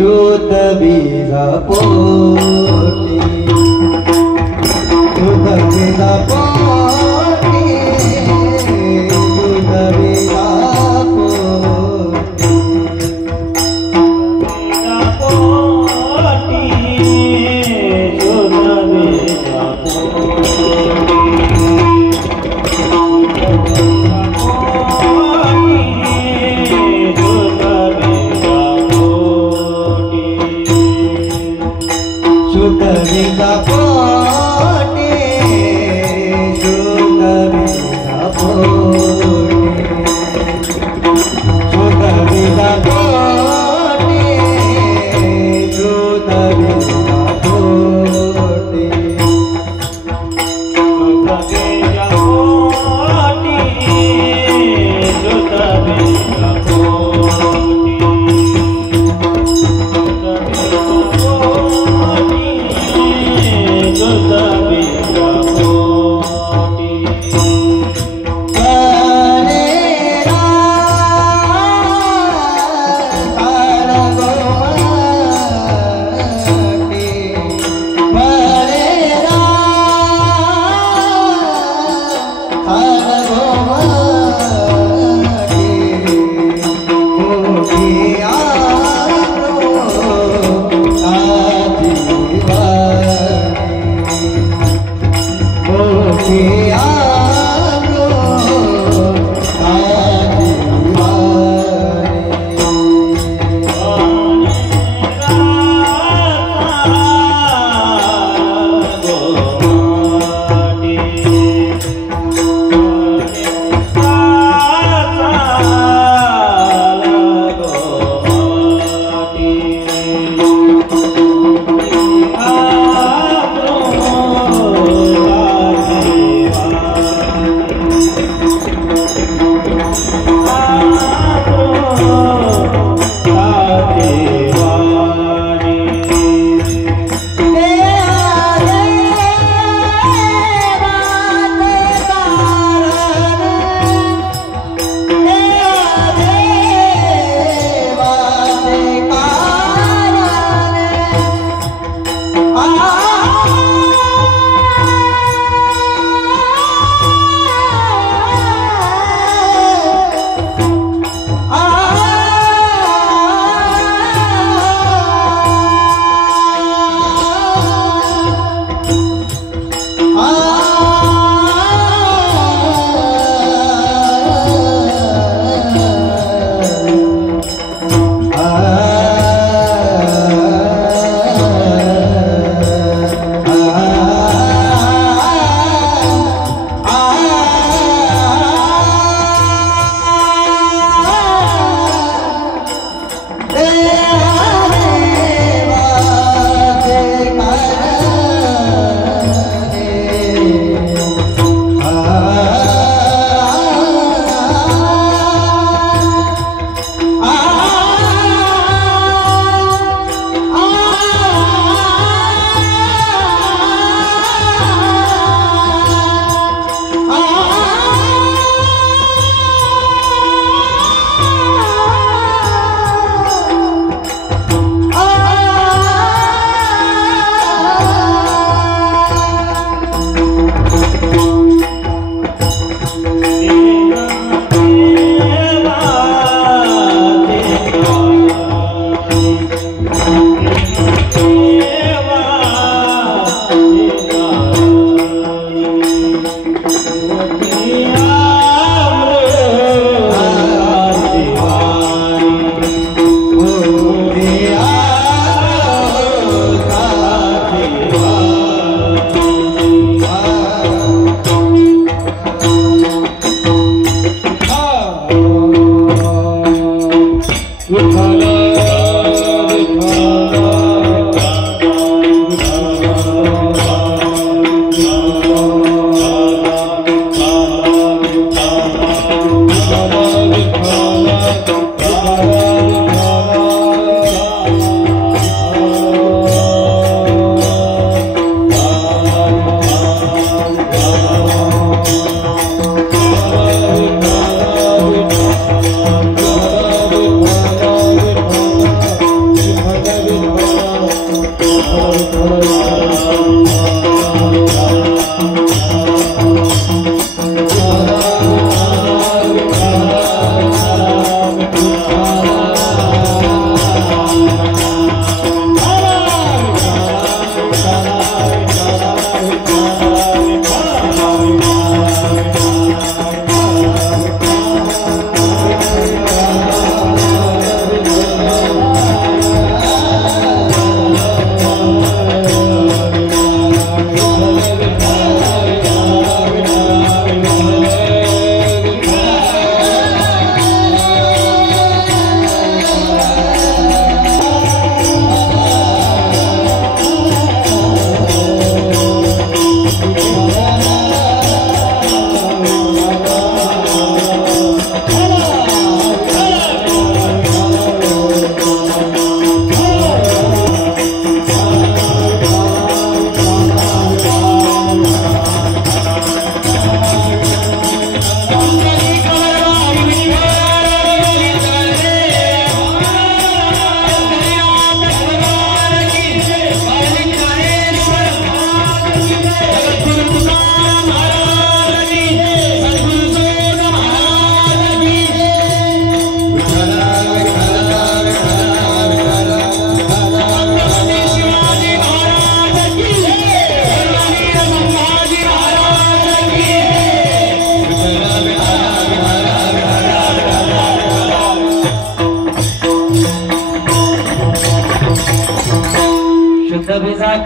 शुद्ध बीज पोटी शुद्ध बीज पोटी शुद्ध बीज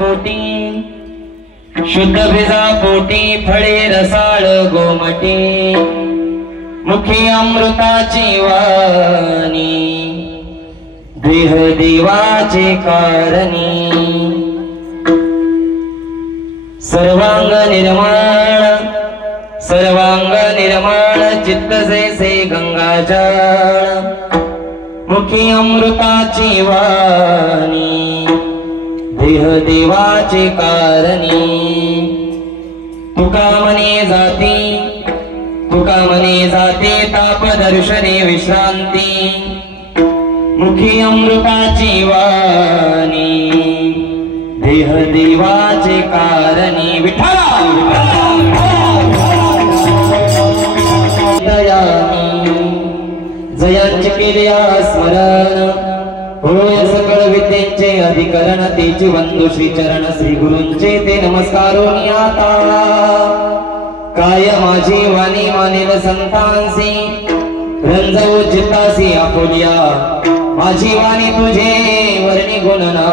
कोटी शुद्ध भिजा पोटी फळे रसाळ गोमटी मुखी अमृताची वाणी देह देवाचे कारणी सर्वांग निर्माण चित्त जैसे गंगाजळ मुखी अमृताची वाणी देह देवाचे कारणी तुका मने जाते ताप दर्शने विश्रांती मुखी अमृताची वाणी देह देवाचे कारणी विठ्ठला जयांचे केले स्मरण होय सकळ विद्येचे अधिकरण तेची वंदू श्री चरण श्री गुरूंचे ते नमस्कारोनी आता काय माझी वाणी मानेल संतांसी रंजवू चित्तासी आपुलिया माझी वाणी तुझे वर्णी गुणना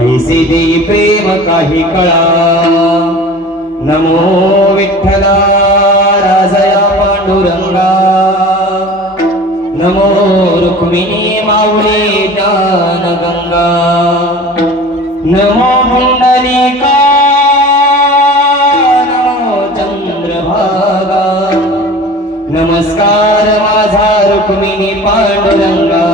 ऐसे देई प्रेम काही कळा नमो विठ्ठला राजया पांडुरंगा नमो रुक्मिणी माऊली ज्ञान गंगा नमो पुंडलिका नमो चंद्रभागा नमस्कार माझा रुक्मिणी पांडुरंगा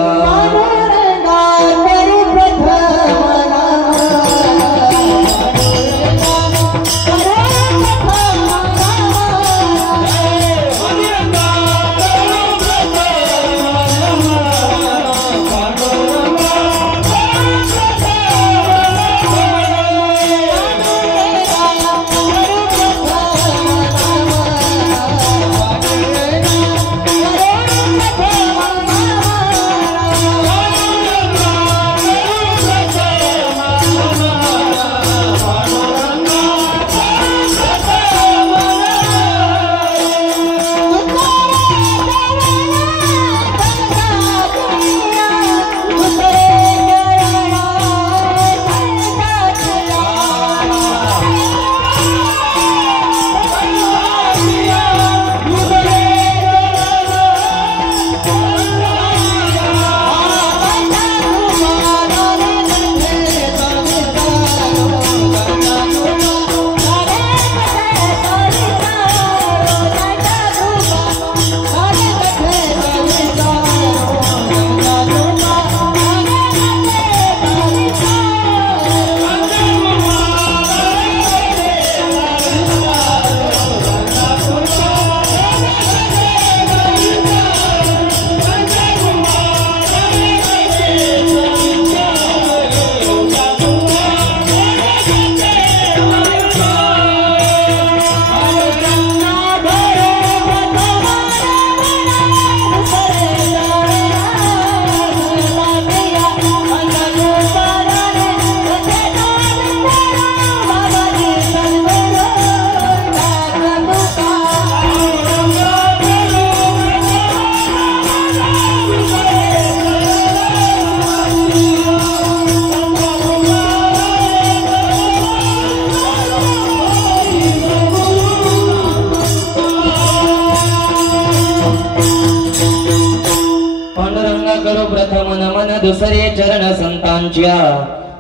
दुसरे चरण संतांच्या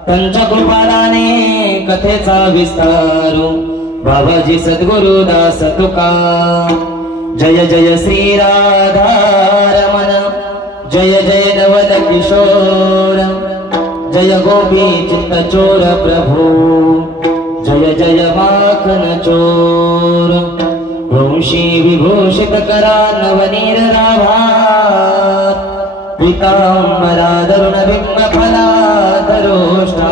त्यांच्या कृपादाने कथेचा विस्तारू बाबाजी सद्गुरु दास तुका जय जय श्री राधारमण जय जय नवद किशोर जय गोपी चित्त चोर प्रभु जय जय माखन चोर वंशी विभूषित करा नवनीर राभा पीतांबरा दरुण बिंब फला दरोष्टा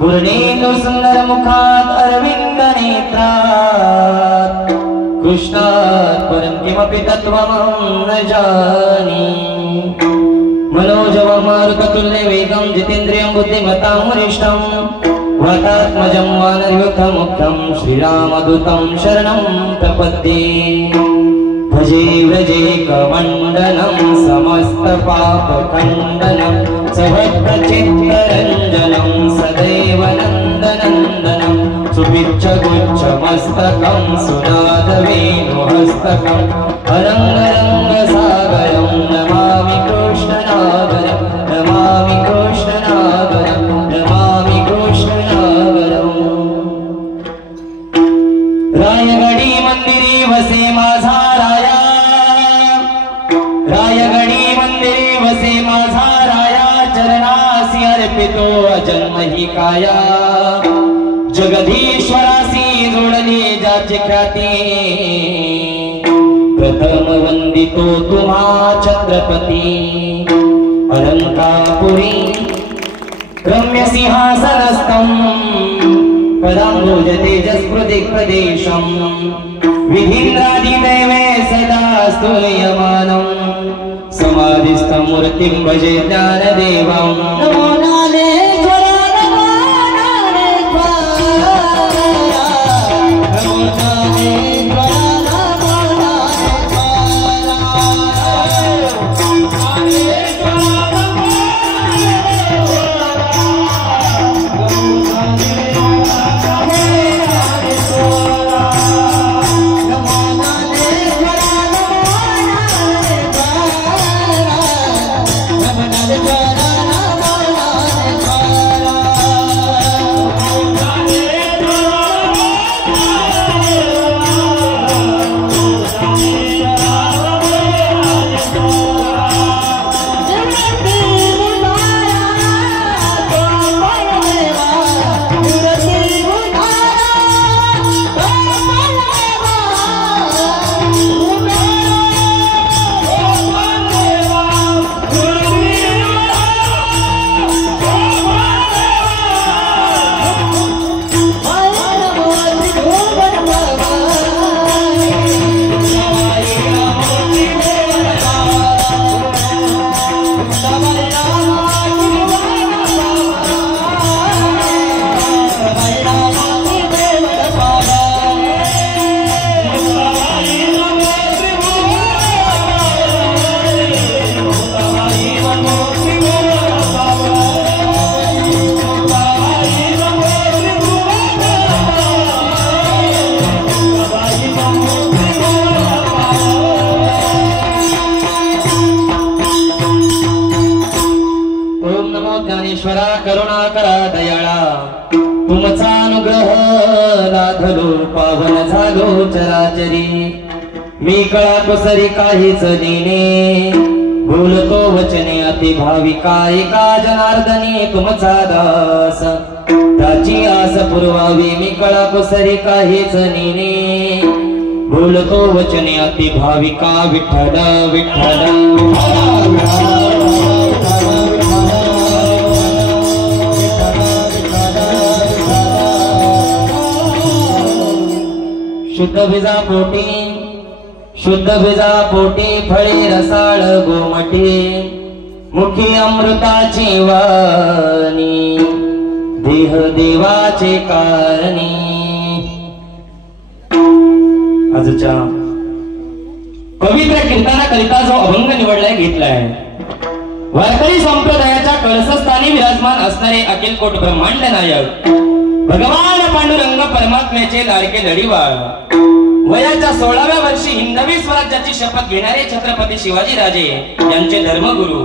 पूर्णेन्दु सुंदर मुखात अरविंद नेत्रात कृष्णात परं किमपि तत्त्वमहं न जानी मनोजव मारुततुल्य वेगं जितेन्द्रियं बुद्धिमतां वरिष्ठं वातात्मजं वानरयूथमुख्यं श्रीरामदूतं शरणं प्रपद्ये भजे व्रजे कमण्डनं समस्त पाप खण्डनं सभक्तचित्तरञ्जनं मस्तकं सुनादवेणुहस्तकं अरङ्गरङ्गसागरं नमामि कृष्णनागरं नमामि कृष्णनागरं नमामि कृष्णनागरम् रायगडी मंदिरी वसे माझा राया रायगडी मंदिरी वसे माझा राया चरणासी अर्पितो अजन्म ही काया जगदीश्वरासी जोडली ज्याची ख्याती प्रथम वंदितो तुम्हा छत्रपती अलंकापुरी रम्य सिंहासनस्थं पदाम्बुज तेजस्पृदिक्प्रदेशं विधीन्द्रादिदैवे सदा स्तूयमानं समाधिस्थं मूर्तिं भजे ज्ञानदेवं नमो नालेश्वर नमो नालेश्वर नमो नालेश्वर नमो ज्ञानेश्वरा करुणाकरा दयाळा तुमचा अनुग्रह लाधलो पावन झालो चराचरी मी कळा कुसरी काहीच देणे बोलतो वचने अति भाविका एका जनार्दनी तुमचा दास त्याची आस पुरवावी मी कळा कुसरी काहीच नेणे बोलतो वचने अति भाविका विठ्ठल विठ्ठल शुद्ध बीजा पोटी फळे रसाळ गोमटी मुखी अमृताची वाणी देह देवाचे कारणी आजच्या पवित्र कीर्तनाकरिता जो अभंग निवडलाय घेतलाय वारकरी संप्रदायाच्या कळसस्थानी विराजमान असणारे अखिलकोट ब्रह्मांड नायक भगवान पांडुरंग परमात्म्याचे लाडके लढीवाळ वयाच्या 16व्या वर्षी हिंदवी स्वराज्याची शपथ घेणारे छत्रपती शिवाजी राजे यांचे धर्मगुरु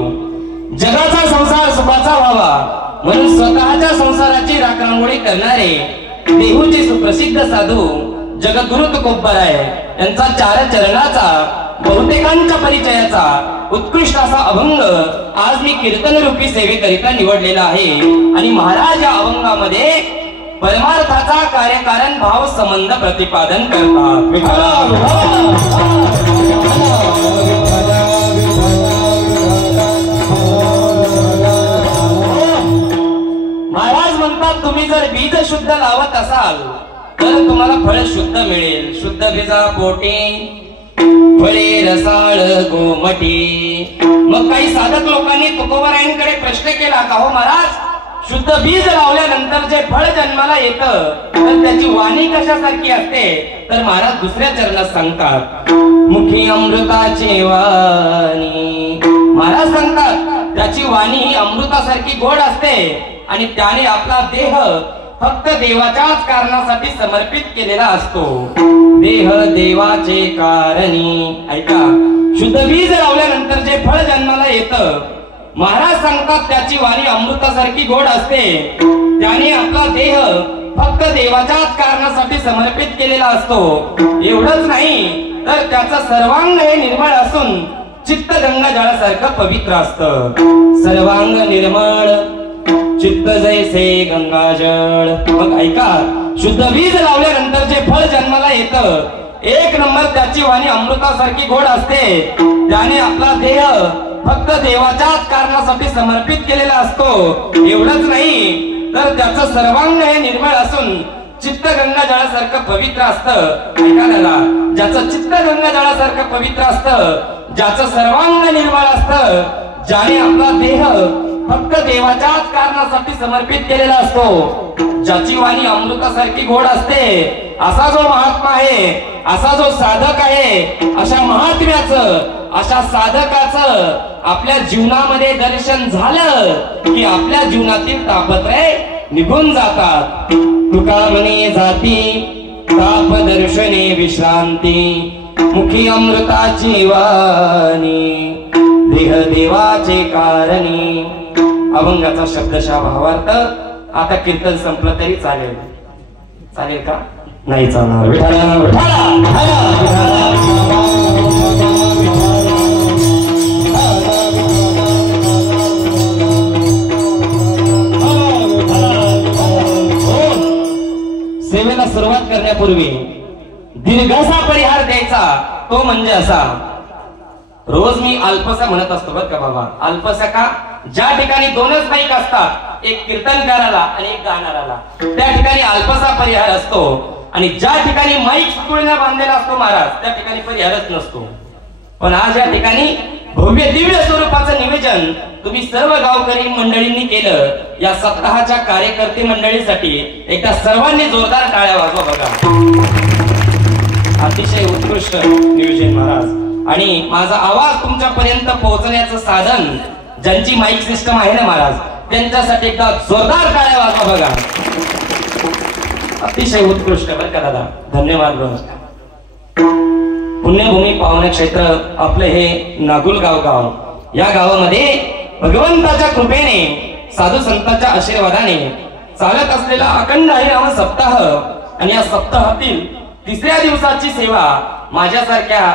जगाचा संसार सुखाचा व्हावा म्हणून स्वतःच्या संसाराची राखणमोडी करणारे देहूचे सुप्रसिद्ध साधू जगद्गुरु तुकोबराय यांचा 4 चरणाचा बहुतेकांच्या परिचयाचा उत्कृष्ट असा अभंग आज मी कीर्तन रूपी सेवेकरिता निवडलेला आहे आणि महाराज या अभंगामध्ये परमार्थाचा कार्यकारण भाव संबंध प्रतिपादन करतात महाराज म्हणतात तुम्ही जर बीज शुद्ध लावत असाल तर तुम्हाला फळ शुद्ध मिळेल शुद्ध बीजा पोटी फळे रसाळ गोमटी मग काही साधक लोकांनी तुकोबरायांकडे प्रश्न केला का हो महाराज शुद्ध बीज लावल्यानंतर जे फळ जन्माला येतं तर त्याची वाणी कशासारखी असते तर महाराज दुसऱ्या चरणात सांगतात मुखी अमृताची वाणी महाराज सांगतात त्याची वाणी ही अमृतासारखी गोड असते आणि त्याने आपला देह फक्त देवाच्याच कारणासाठी समर्पित केलेला असतो. देह देवाचे कारणी. ऐका, शुद्ध बीज लावल्यानंतर जे फळ जन्माला येतं, महाराज सांगतात त्याची वाणी अमृतासारखी गोड असते. त्याने आपला देह फक्त देवाच्याच कारणासाठी समर्पित केलेला असतो. एवढंच नाही तर त्याचं सर्वांग हे निर्मळ असून चित्त गंगा जळासारखं पवित्र असतं. सर्वांग निर्मळ चित्त जैसे गंगाजळ. मग ऐका, शुद्ध बीज लावल्यानंतर जे फळ जन्माला येतं, एक नंबर त्याची वाणी अमृतासारखी गोड असते. त्याने आपला देह फक्त देवाच्याच कारणासाठी समर्पित केलेला असतो. एवढंच नाही तर त्याचं सर्वांग हे निर्मळ असून चित्त गंगा जळासारखं पवित्र असतं. ऐका दादा, ज्याचं चित्त गंगा जळासारखं पवित्र असतं, ज्याचं सर्वांग निर्मळ असतं, ज्याने आपला देह फक्त देवाच्याच कारणासाठी समर्पित केलेला असतो, ज्याची वाणी अमृतासारखी गोड असते, असा जो महात्मा आहे, असा जो साधक आहे, अशा महात्म्याचं, अशा साधकाचं आपल्या जीवनामध्ये दर्शन झालं की आपल्या जीवनातील तापत्रय निघून जातात. तुका म्हणे जाती ताप दर्शने विश्रांती, मुखी अमृताची वाणी, देह देवाचे कारणी. अभंगाचा शब्दशः भावार्थ. आता कीर्तन संपलं तरी चालेल. चालेल का? नाही चालणार. विठाला विठाला सेवेला सुरुवात करण्यापूर्वी दीर्घसा परिहार द्यायचा. तो म्हणजे असा, रोज मी अल्पसा म्हणत असतो बरं का बाबा. अल्पसा का? ज्या ठिकाणी दोनच माईक असतात, एक कीर्तनकाराला आणि एक गाणाराला, त्या ठिकाणी अल्पसा परिहार असतो. आणि ज्या ठिकाणी माईक सुटुळीला बांधलेला असतो महाराज, त्या ठिकाणी परिहारच नसतो. पण आज या ठिकाणी भव्य दिव्य स्वरूपाचं निवेदन तुम्ही सर्व गावकरी मंडळींनी केलं. या सप्ताहाच्या कार्यकर्ते मंडळीसाठी एकदा सर्वांनी जोरदार टाळ्या वाजवा बघा. अतिशय उत्कृष्ट नियोजन महाराज. आणि माझा आवाज तुमच्यापर्यंत पोहोचण्याचं साधन ज्यांची माईक सिस्टम आहे ना महाराज, त्यांच्यासाठी एकदा जोरदार टाळ्या वाजवा बघा. अतिशय उत्कृष्ट बरं का दादा. धन्यवाद बरं. पुण्यभूमी पावन क्षेत्र आपलं हे नागुलगाव गाव. या गावामध्ये भगवंताच्या कृपेने, साधू संतांच्या आशीर्वादाने चालत असलेला अखंड हरिनाम सप्ताह. आणि या सप्ताहातील तिसऱ्या दिवसाची सेवा माझ्यासारख्या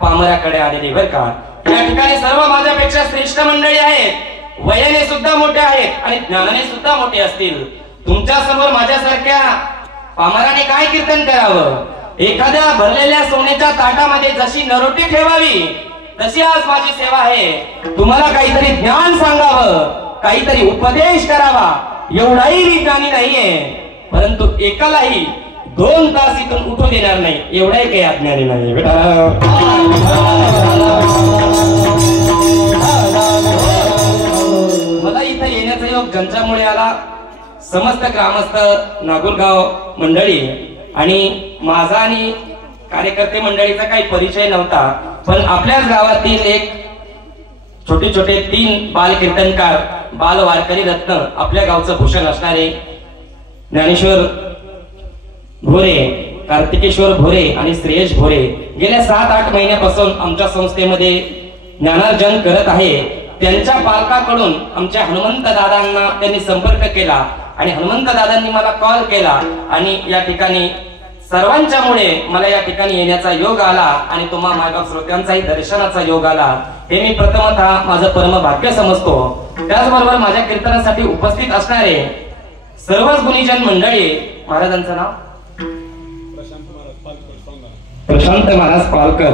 पामराकडे आलेली बरं का. या ठिकाणी सर्व माझ्यापेक्षा श्रेष्ठ मंडळी आहेत. वयाने सुद्धा मोठे आहेत आणि ज्ञानाने सुद्धा मोठे असतील. तुमच्या समोर माझ्यासारख्या पामराने काय कीर्तन करावं? एखाद्या भरलेल्या सोन्याच्या ताटामध्ये जशी नरोटी ठेवावी, तशी आज माझी सेवा आहे. तुम्हाला काहीतरी ज्ञान सांगावं, काहीतरी उपदेश करावा, एवढाही मी ज्ञानी नाहीये. परंतु एकालाही 2 तास इथून उठू देणार नाही, एवढाही काही अज्ञानी नाही. मला इथं येण्याचा योग ज्यांच्यामुळे आला, समस्त ग्रामस्थ, नागुलगाव मंडळी आणि माझा आणि कार्यकर्ते मंडळीचा काही परिचय नव्हता. पण आपल्याच गावातील एक छोटे छोटे 3 बाल कीर्तनकार, बाल वारकरी रत्न, आपल्या गावचं भूषण असणारे ज्ञानेश्वर भोरे, कार्तिकेश्वर भोरे आणि श्रेयश भोरे गेल्या 7-8 महिन्यापासून आमच्या संस्थेमध्ये ज्ञानार्जन करत आहे. त्यांच्या पालकाकडून आमच्या हनुमंत दादांना त्यांनी संपर्क केला आणि हनुमंत दादांनी मला कॉल केला आणि या ठिकाणी सर्वांच्यामुळे मला या ठिकाणी येण्याचा योग आला आणि तुम्हा मायबाप श्रोत्यांचाही दर्शनाचा योग आला. हे मी प्रथमतः माझं परम भाग्य समजतो. त्याचबरोबर माझ्या कीर्तनासाठी उपस्थित असणारे सर्वच गुणीजन मंडळी. महाराजांचं नाव प्रशांत महाराज पालकर.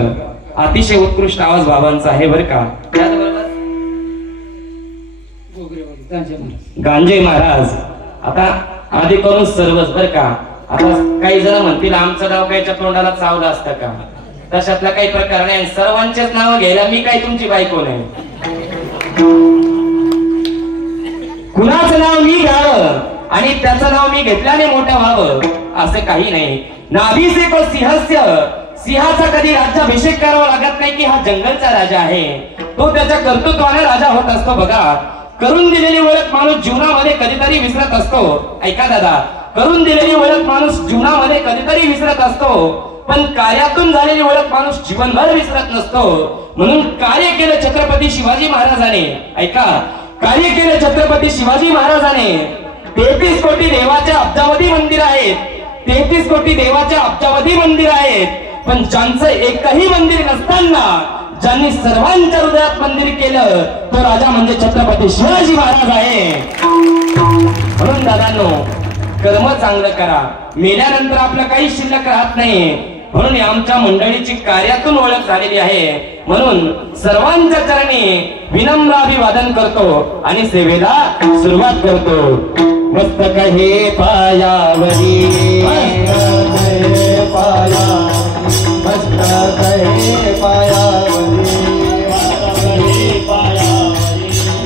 अतिशय उत्कृष्ट आवाज बाबांचा आहे बरं का. त्याचबरोबर गांजे महाराज. आता आधी करून सर्वच बरं का. आता काही जण म्हणतील आमचं नाव कायच्या तोंडाला चावलं असतं का? तशातला काही प्रकार नाही. सर्वांचेच नाव घ्यायला मी काय तुमची बायको नाही. कुणाचं नाव मी घ्यावं आणि त्याचं नाव मी घेतल्याने मोठं व्हावं असं काही नाही. नाभीसे को सिंहस्य, सिंहाचा कधी राज्याभिषेक करावा लागत नाही की हा जंगलचा राजा आहे. तो त्याच्या कर्तृत्वाने राजा होत असतो बघा. करून दिलेली ओळख माणूस जीवनामध्ये कधीतरी विसरत असतो. ऐका दादा, करून दिलेली ओळख माणूस जीवनामध्ये कधीतरी विसरत असतो, पण कार्यातून झालेली ओळख माणूस जीवनभर विसरत नसतो. म्हणून कार्य केलं छत्रपती शिवाजी महाराजाने. ऐका, कार्य केलं छत्रपती शिवाजी महाराजाने. 33 कोटी देवाच्या अब्जावधी मंदिर आहेत, 33 कोटी देवाच्या अब्जावधी मंदिर आहेत, पण ज्यांचं एकही मंदिर नसताना ज्यांनी सर्वांच्या हृदयात मंदिर केलं तो राजा म्हणजे छत्रपती शिवाजी महाराज आहे. म्हणून दादांनो, कर्म चांगलं करा, मेल्यानंतर आपलं काही शिल्लक राहत नाही. म्हणून आमच्या मंडळीची कार्यातून ओळख झालेली आहे. म्हणून सर्वांच्या चरणी विनम्र अभिवादन करतो आणि सेवेला सुरुवात करतो. मस्तक हे पायावरी, मस्तक हे पायावरी,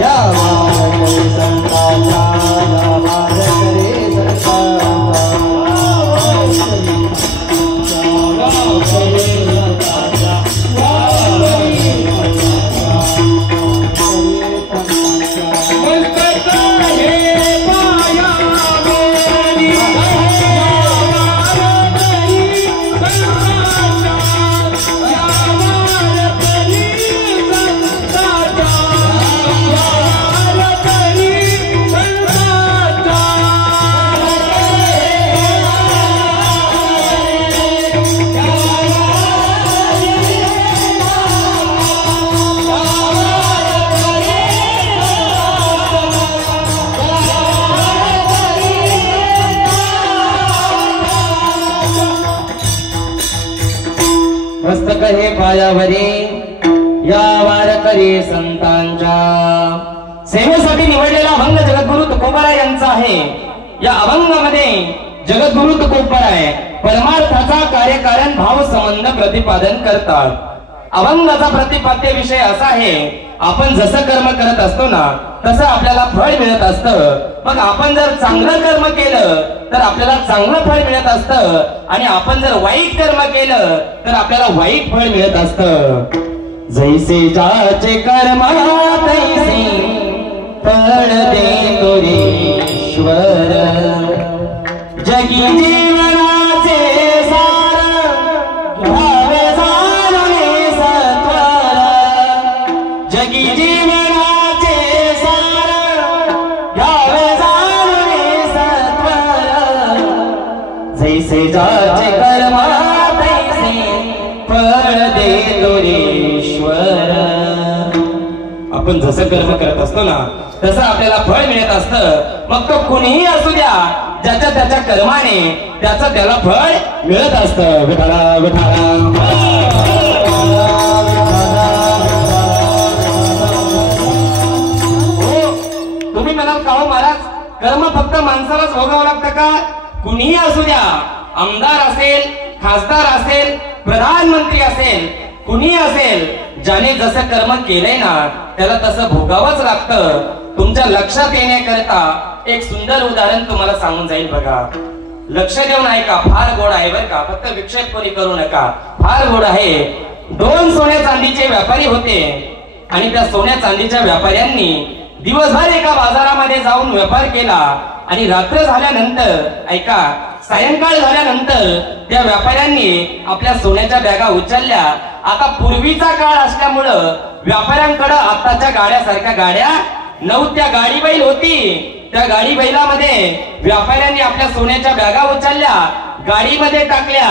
या वारकरी संतांचा, या वारकरी संतांचा. मस्तक हे पायावरी, या वारकरी संतांच्या. सेवेसाठी निवडलेला अभंग जगद्गुरु तुकोबाराय यांचा आहे. या अभंगामध्ये जगद्गुरु तुकोबाराय परमार्थाचा कार्यकारण भाव संबंध प्रतिपादन करतात. अभंगाचा प्रतिपाद्य विषय असा आहे, आपण जसं कर्म करत असतो ना तसं आपल्याला फळ मिळत असतं. मग आपण जर चांगलं कर्म केलं तर आपल्याला चांगलं फळ मिळत असतं, आणि आपण जर वाईट कर्म केलं तर आपल्याला वाईट फळ मिळत असतं. जैसे ज्याचे कर्म तैसे फळ देतो ईश्वर, जगी जीवनाचे सार घ्यावे जाणून सत्वर, जगी जीवनाचे सार घ्यावे जाणून सत्वर. जैसे ज्याचे कर्म तैसे फळ देतो ईश्वर. आपण जसं कर्म करत असतो ना तसं आपल्याला फळ मिळत असतं. मग तो कुणीही असू द्या, ज्याच्या त्याच्या कर्माने त्याचं त्याला फळ मिळत असतं. विठाला विठाला. तुम्ही म्हणाल का हो महाराज, कर्म फक्त माणसालाच भोगावं लागतं का? कुणीही असू द्या, आमदार असेल, खासदार असेल, प्रधानमंत्री असेल, कुणी असेल, ज्याने जसं कर्म केलंय ना त्याला तसं भोगावंच लागतं. तुमच्या लक्षात येण्याकरता एक सुंदर उदाहरण तुम्हाला सांगून जाईल बघा. लक्ष देऊन ऐका, फार गोड आहे बरं का, फक्त विक्षेप कोणी करू नका, फार गोड आहे. 2 सोन्या चांदीचे व्यापारी होते आणि त्या सोन्या चांदीच्या व्यापाऱ्यांनी दिवसभर एका बाजारामध्ये जाऊन व्यापार केला आणि रात्र झाल्यानंतर, ऐका, सायंकाळ झाल्यानंतर त्या व्यापाऱ्यांनी आपल्या सोन्याच्या बॅगा उचलल्या. आता पूर्वीचा काळ असल्यामुळं व्यापाऱ्यांकडे आताच्या गाड्यासारख्या गाड्या नव्हत्या, गाडी बैल होती. त्या गाडी बैलामध्ये व्यापाऱ्यांनी आपल्या सोन्याच्या बॅगा उचलल्या, गाडीमध्ये टाकल्या,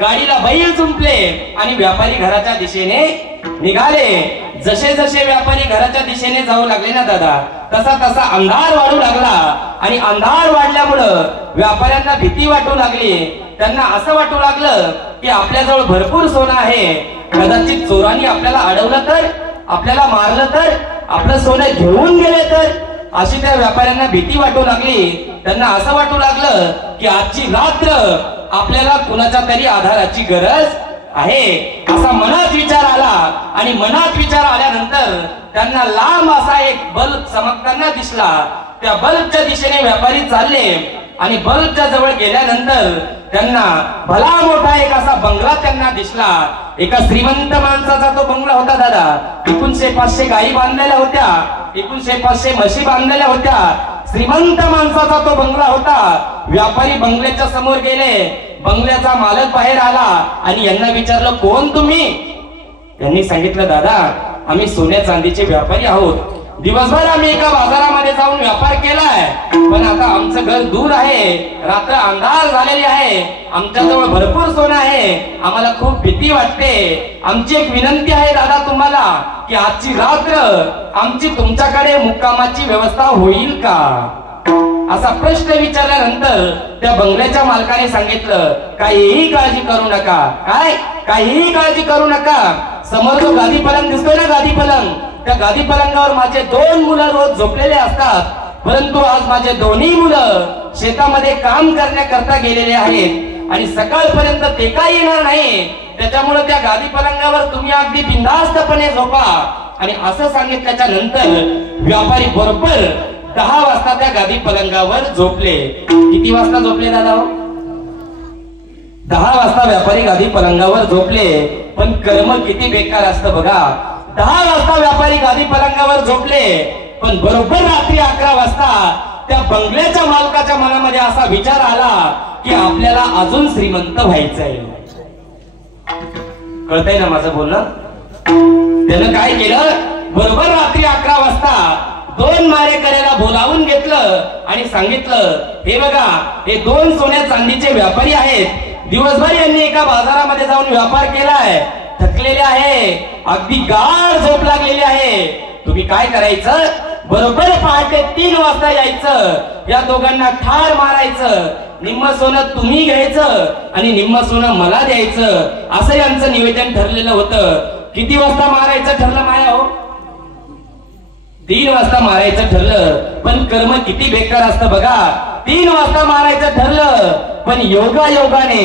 गाडीला बैल जुंपले आणि व्यापारी घराच्या दिशेने निघाले. जसे जसे व्यापारी घराच्या दिशेने जाऊ लागले ना दादा, तसा तसा अंधार वाढू लागला आणि अंधार वाढल्यामुळं व्यापाऱ्यांना भीती वाटू लागली. त्यांना असं वाटू लागलं की आपल्याजवळ भरपूर सोनं आहे, कदाचित चोरांनी आपल्याला अडवलं तर, आपल्याला मारलं तर, आपलं सोनं घेऊन गेले तर, अशी त्या व्यापाऱ्यांना भीती वाटू लागली. त्यांना असं वाटू लागलं की आजची रात्र आपल्याला कुणाच्या तरी आधाराची गरज आहे, असा मनात विचार आला. आणि मनात विचार आल्यानंतर त्यांना लांब असा एक बल्ब चमकताना दिसला. त्या बल्बच्या दिशेने व्यापारी चालले आणि बल्बच्या जवळ गेल्यानंतर त्यांना भला मोठा एक असा बंगला त्यांना दिसला. एका श्रीमंत माणसाचा तो बंगला होता दादा. 400-500 गायी बांधलेल्या होत्या, 400-500 म्हशी बांधलेल्या होत्या. श्रीमंत माणसाचा तो बंगला होता. व्यापारी बंगल्याच्या समोर गेले. बंगल्याचा मालक बाहेर आला आणि यांना विचारलं, कोण तुम्ही? यांनी सांगितलं, दादा आम्ही सोन्या चांदीचे व्यापारी आहोत. दिवसभर आम्ही एका बाजारामध्ये जाऊन व्यापार केलाय, पण आता आमचं घर दूर आहे, रात्र अंधार झालेली आहे, आमच्याजवळ भरपूर सोनं आहे, आम्हाला खूप भीती वाटते. आमची एक विनंती आहे दादा तुम्हाला, की आजची रात्र आमची तुमच्याकडे मुक्कामाची व्यवस्था होईल का? असा प्रश्न विचारल्यानंतर त्या बंगल्याच्या मालकाने सांगितलं, काहीही काळजी करू नका. काय? काहीही काळजी करू नका. समोर जो गादी पलंग दिसतोय ना, गादी पलंग, त्या गादी पलंगावर माझे 2 मुलं रोज झोपलेले असतात, परंतु आज माझे दोन्ही मुलं शेतामध्ये काम करण्याकरता गेलेले आहेत आणि सकाळपर्यंत ते काय येणार नाही, त्याच्यामुळे त्या गादी पलंगावर तुम्ही अगदी बिनधास्तपणे झोपा. आणि असं सांगितल्याच्या नंतर व्यापारी बरोबर 10 वाजता त्या गादी पलंगावर झोपले. किती वाजता झोपले दादा? 10 वाजता व्यापारी गादी पलंगावर झोपले. पण कर्म किती बेकार असतं बघा. 10 वाजता व्यापारी गादी पलंगावर झोपले, पण बरोबर रात्री 11 वाजता त्या बंगल्याच्या मालकाच्या मनामध्ये असा विचार आला की आपल्याला अजून श्रीमंत व्हायचंय. कळतंय ना माझं बोलणं? त्यानं काय केलं, बरोबर रात्री 11 वाजता 2 मारेकऱ्याला बोलावून घेतलं आणि सांगितलं, हे बघा हे 2 सोन्या चांदीचे व्यापारी आहेत. दिवसभर यांनी एका बाजारामध्ये जाऊन व्यापार केलाय, थकलेले आहे, अगदी गाढ झोप लागलेली आहे. तुम्ही काय करायचं, बरोबर पहाटे 3 वाजता यायचं, या दोघांना ठार मारायचं, निम्म सोनं तुम्ही घ्यायचं आणि निम्म सोनं मला द्यायचं, असं यांचं निवेदन ठरलेलं होतं. किती वाजता मारायचं ठरलं माया हो? 3 वाजता मारायचं ठरलं. पण कर्म किती बेकार असतं बघा. 3 वाजता मारायचं ठरलं, पण योगायोगाने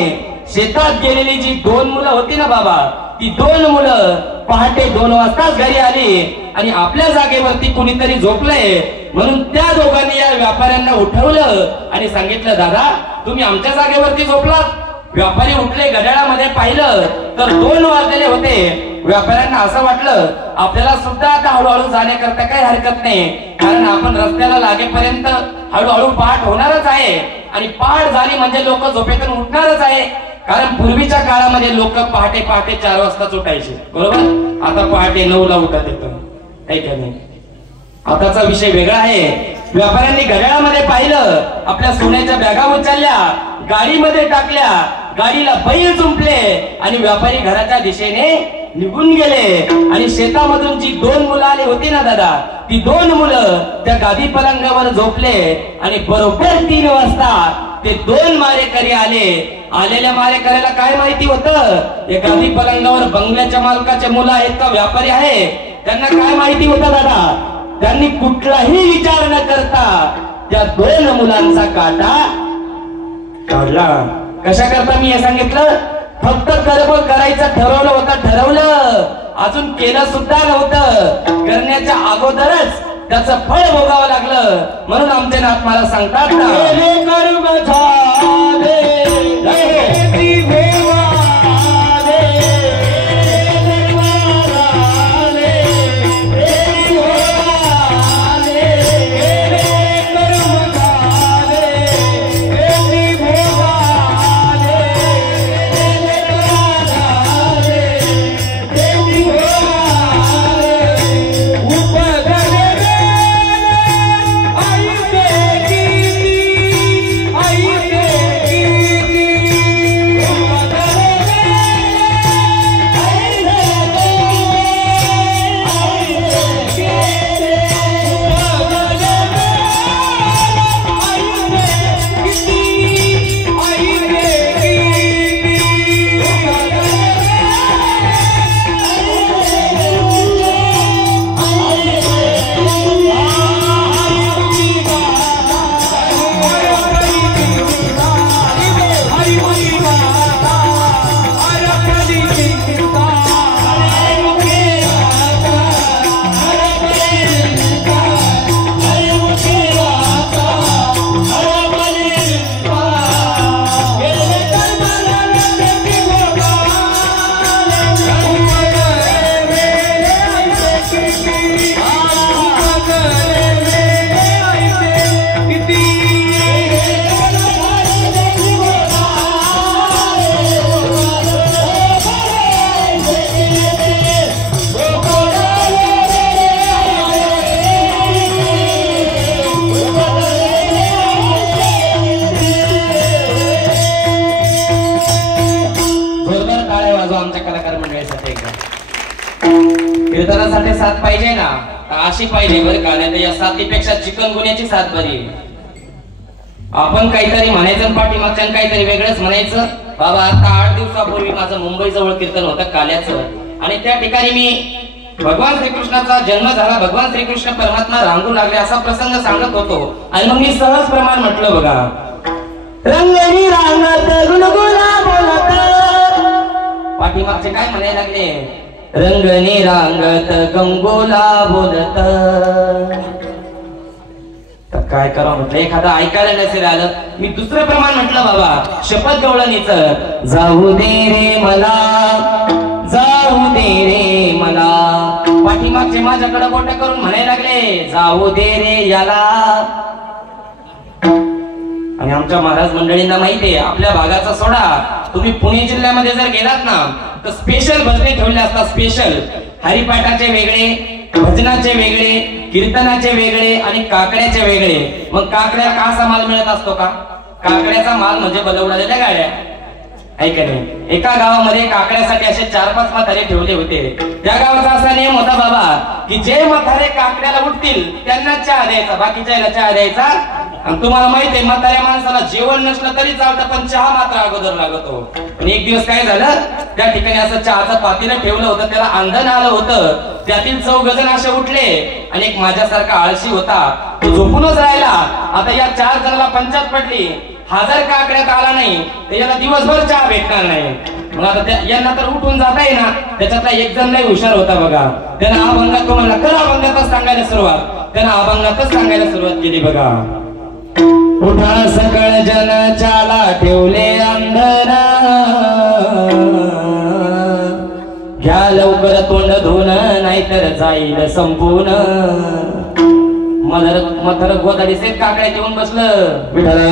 शेतात गेलेली जी 2 मुलं होती ना बाबा, ती 2 मुलं पहाटे 2 वाजताच घरी आली आणि आपल्या जागेवरती कुणीतरी झोपलंय म्हणून त्या दोघांनी या व्यापाऱ्यांना उठवलं आणि सांगितलं, दादा तुम्ही आमच्या जागेवरती झोपलात. व्यापारी उठले, घड्याळामध्ये पाहिलं तर 2 वाजलेले होते. व्यापाऱ्यांना असं वाटलं, आपल्याला सुद्धा आता हळूहळू जाण्याकरता काही हरकत नाही, कारण आपण रस्त्याला लागेपर्यंत हळूहळू पहाट होणारच आहे आणि पहाट झाली म्हणजे लोक झोपेतून उठणारच आहे. कारण पूर्वीच्या काळामध्ये लोक पहाटे 4 वाजताच उठायचे, बरोबर? आता पहाटे 9 ला उठत येतं, आहे का नाही? आताचा विषय वेगळा आहे. व्यापाऱ्यांनी घड्याळामध्ये पाहिलं, आपल्या सोन्याच्या बॅगा उचलल्या, गाडीमध्ये टाकल्या, गाडीला बैल जुंपले आणि व्यापारी घराच्या दिशेने निघून गेले. आणि शेतामधून जी 2 मुलं आली होती ना दादा, ती 2 मुलं त्या गादी पलंगावर झोपले आणि बरोबर 3 वाजता ते 2 मारेकरी आले. आलेल्या मारेकऱ्याला काय माहिती होतं, या गादी पलंगावर बंगल्याच्या मालकाचे मुलं आहेत का व्यापारी आहे? त्यांना काय माहिती होतं दादा? त्यांनी कुठलाही विचार न करता त्या 2 मुलांचा काटा काढला. कशा करता मी हे सांगितलं? फक्त कर्म करायचं ठरवलं होतं, ठरवलं, अजून केलं सुद्धा नव्हतं. करण्याच्या अगोदरच त्याचं फळ भोगावं लागलं. म्हणून आमचे नाथ मला सांगतात कर्म झाले आई साथे साथ पाहिजे ना, अशी पाहिजे बरं का, नाही तर या साथीपेक्षा चिकनगुन्याची साथ बरी. आपण काहीतरी म्हणायचं पाठीमागच्या काहीतरी वेगळंच म्हणायचं. बाबा आता 8 दिवसापूर्वी माझं मुंबई जवळ कीर्तन होतं काल्याचं, आणि त्या ठिकाणी मी भगवान श्रीकृष्णाचा जन्म झाला, भगवान श्रीकृष्ण परमात्मा रांगू लागले असा प्रसंग सांगत होतो. आणि मग मी सहज प्रमाण म्हटलं बघा, रंगणी रांगत गुलगुला बोलत. पाठीमागचे काय म्हणायला लागले, रंगणी रांगत गंगोला बोलत. तर काय करावं म्हटलं, एखादा ऐकायला नसेल आलं, मी दुसरं प्रमाण म्हटलं बाबा शपथ गवळणीचं, जाऊ दे रे मला, जाऊ दे रे मला. पाठीमागचे माझ्याकडे बोट करून म्हणायला लागले, जाऊ दे रे याला. आणि आमच्या महाराज मंडळींना माहितीये, आपल्या भागाचा सोडा, तुम्ही पुणे जिल्ह्यामध्ये जर गेलात ना तर स्पेशल भजने ठेवले असतात. स्पेशल हरिपाठाचे वेगळे, भजनाचे वेगळे, कीर्तनाचे वेगळे आणि काकड्याचे वेगळे. मग काकड्याला का असा माल मिळत असतो का? काकड्याचा माल म्हणजे बलवलेल्या गाड्या आहे का नाही. एका गावामध्ये काकड्यासाठी असे 4-5 म्हातारे ठेवले होते. त्या गावाचा असा नियम होता बाबा की जे म्हातारे काकड्याला उठतील त्यांना चहा द्यायचा, बाकीच्याला चहा द्यायचा. आणि तुम्हाला माहित आहे म्हाताऱ्या माणसाला जेवण नसलं तरी चालतं, पण चहा मात्र अगोदर लागतो. पण एक दिवस काय झालं, त्या ठिकाणी असं चहाचं पातेलं ठेवलं होतं, त्याला आंधन आलं होतं. त्यातील 4 जण असे उठले आणि एक माझ्यासारखा आळशी होता, तो झोपूनच राहिला. आता या 4 जणांना पंचायत पडली, 1000 काकड्यात आला नाही तर याला दिवसभर चहा भेटणार नाही. मग आता यांना तर उठून जाता येईना. त्याच्यातला एक जण लय हुशार होता बघा, त्यानं अभंगात तो म्हणला, कर अभंगातच सांगायला सुरुवात. त्यानं अभंगातच सांगायला सुरुवात केली बघा. उठा सकळ जन चाला ठेवले अंधन, घ्या लवकर तोंड धुन नाहीतर जाईल संपून. मथर गोदाडी सेत काकड्या येऊन बसलं. विठाला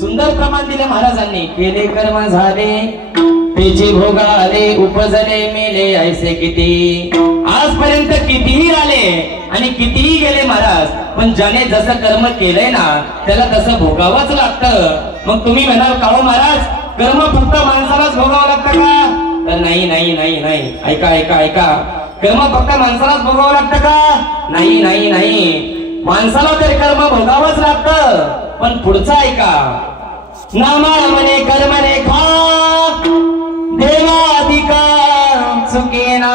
सुंदर प्रमाण दिले महाराजांनी. केले कर्म झाले त्याचे भोग आले, उपजले मेले ऐसे किती. आजपर्यंत कितीही आले आणि कितीही गेले महाराज, पण ज्याने जसं कर्म केलंय ना त्याला तसं भोगावंच लागतं. मग तुम्ही म्हणाल का हो महाराज, कर्म फक्त माणसालाच भोगावं लागतं का? तर नाही नाही नाही नाही, ऐका ऐका ऐका, कर्म फक्त माणसालाच भोगावं लागतं का? नाही नाही नाही, माणसाला तर कर्म भोगावंच लागतं. पण पुढचं ऐका, नामा म्हणे कर्मने खा देवाधिका चुकेना.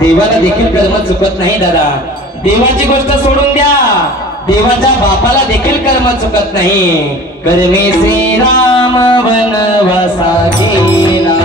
देवाला देखील कर्म चुकत नाही दादा. देवाची गोष्ट सोडून द्या, देवाच्या बापाला देखील कर्म चुकत नाही. कर्मे श्रीराम वनवासा गेला.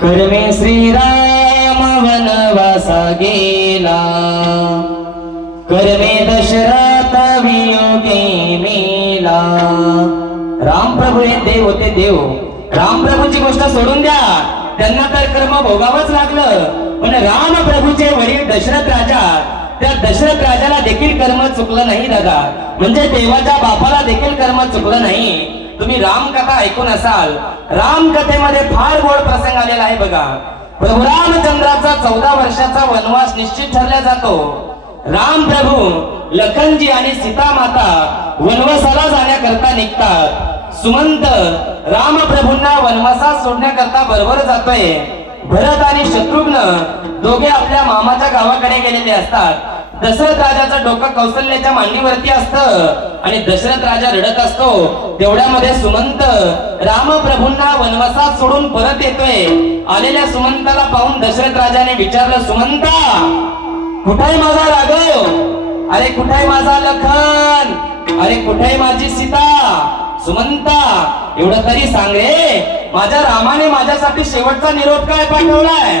कर्मे श्रीराम वनवासा गेला, कर्मे दशरथ वियोगे मेला. राम प्रभू हे देव होते देव. राम प्रभूची गोष्ट सोडून द्या, त्यांना तर कर्म भोगावंच लागलं, पण राम प्रभूचे वडील दशरथ राजा, त्या दशरथ राजाला देखील कर्म चुकलं नाही दादा, म्हणजे देवाच्या बापाला देखील कर्म चुकलं नाही. तुम्ही रामकथा ऐकून असाल, रामकथेमध्ये फार गोड प्रसंग आलेला आहे बघा. प्रभू रामचंद्राचा 14 वर्षाचा वनवास निश्चित ठरला जातो. राम प्रभू, लखनजी आणि सीता माता वनवासाला जाण्याकरता निघतात. सुमंत रामप्रभूंना वनवासात सोडण्याकरता बरोबर जातोय. भरत आणि शत्रुघ्न दोघे आपल्या मामाच्या गावाकडे गेलेले असतात. दशरथ राजाचं डोकं कौशल्याच्या मांडीवरती असतं आणि दशरथ राजा रडत असतो. तेवढ्यामध्ये सुमंत रामप्रभूंना वनवासात सोडून परत येतोय. आलेल्या सुमंताला पाहून दशरथ राजाने विचारलं, सुमंता कुठाय माझा राघव? अरे कुठाय माझा लखन? अरे कुठाय माझी सीता? सुमंता एवढं तरी सांग रे, माझ्या रामाने माझ्यासाठी शेवटचा निरोप काय पाठवलाय?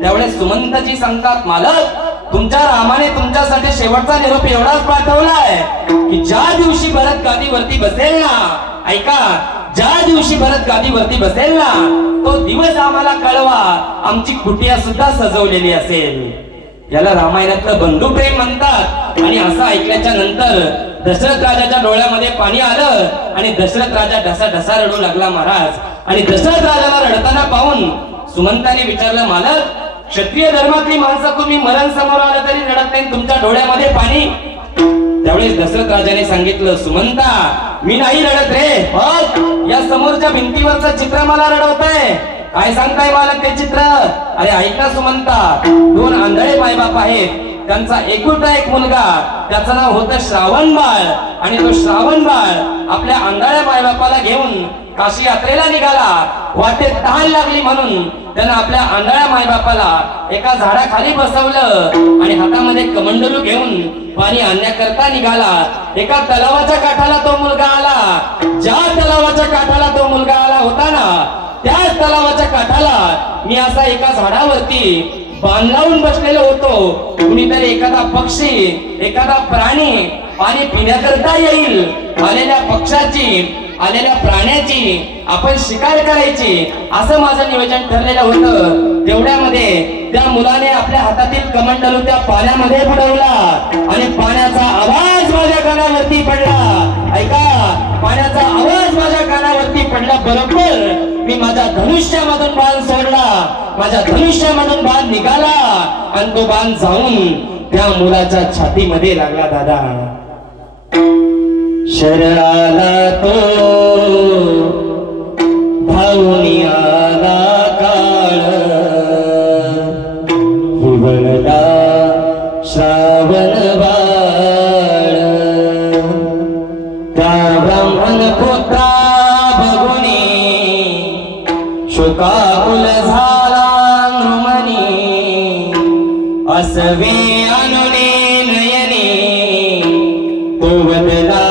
त्यावेळेस सुमंतजी सांगतात, मालक तुमच्या रामाने तुमच्यासाठी शेवटचा निरोप एवढाच पाठवलाय की ज्या दिवशी भरत गादीवरती बसेल ना, ऐका, ज्या दिवशी भरत गादीवरती बसेल ना, तो दिवस आम्हाला कळवा, आमची कुटिया सुद्धा सजवलेली असेल. याला रामायणातलं बंधुप्रेम म्हणतात. आणि असं ऐकल्याच्या नंतर दशरथ राजाच्या डोळ्यामध्ये पाणी आलं आणि दशरथ राजा ढसा ढसा रडू लागला महाराज. आणि दशरथ राजाला रडताना पाहून सुमंताने विचारलं, मालक क्षत्रिय धर्मातली माणसं तुम्ही मरण समोर आलं तरी रडत नाही, तुमच्या डोळ्यामध्ये पाणी? त्यावेळेस दशरथ राजाने सांगितलं, सुमंता मी नाही रडत रे, बघ या समोरच्या भिंतीवरचं चित्र मला रडवतंय. काय सांगताय मालक ते चित्र? अरे ऐक ना सुमंता, 2 आंधळे मायबाप आहेत, त्यांचा एकुलता एक मुलगा, त्याचं नाव होतं श्रावणबाळ. आणि तो श्रावणबाळ आपल्या आंधळ्या मायबापाला घेऊन काशी यात्रेला निघाला. वाटेत तहान लागली म्हणून त्यानं आपल्या आंधळ्या मायबापाला एका झाडाखाली बसवलं आणि हातामध्ये कमंडलू घेऊन पाणी आणण्याकरता निघाला. एका तलावाच्या काठाला तो मुलगा आला. ज्या तलावाच्या काठाला तो मुलगा आला होता ना, त्याच तलावाच्या काठाला मी असा एका झाडावरती बांध लावून बसलेलो होतो. कुणीतरी एखादा पक्षी, एखादा प्राणी पाणी पिण्याकरता येईल, आलेल्या पक्षाची, आलेल्या प्राण्याची आपण शिकार करायची, असं माझं नियोजन ठरलेलं होतं. तेवढ्यामध्ये त्या मुलाने आपल्या हातातील कमंडलू त्या पाण्यामध्ये बुडवला आणि पाण्याचा आवाज माझ्या कानावरती पडला. ऐका, पाण्याचा आवाज माझ्या कानावरती पडला बरोबर मी माझ्या धनुष्यामधून बाण सोडला. माझ्या धनुष्यामधून बाण निघाला आणि तो बाण जाऊन त्या मुलाच्या छातीमध्ये लागला. दादा शरणाला तो धावून आला काळ, हिवळला श्रावण बाळ. त्या ब्राह्मण पुत्रा बघुनी शोकाकुल झाला नृमनी, असवे अनुने नयने तो बदला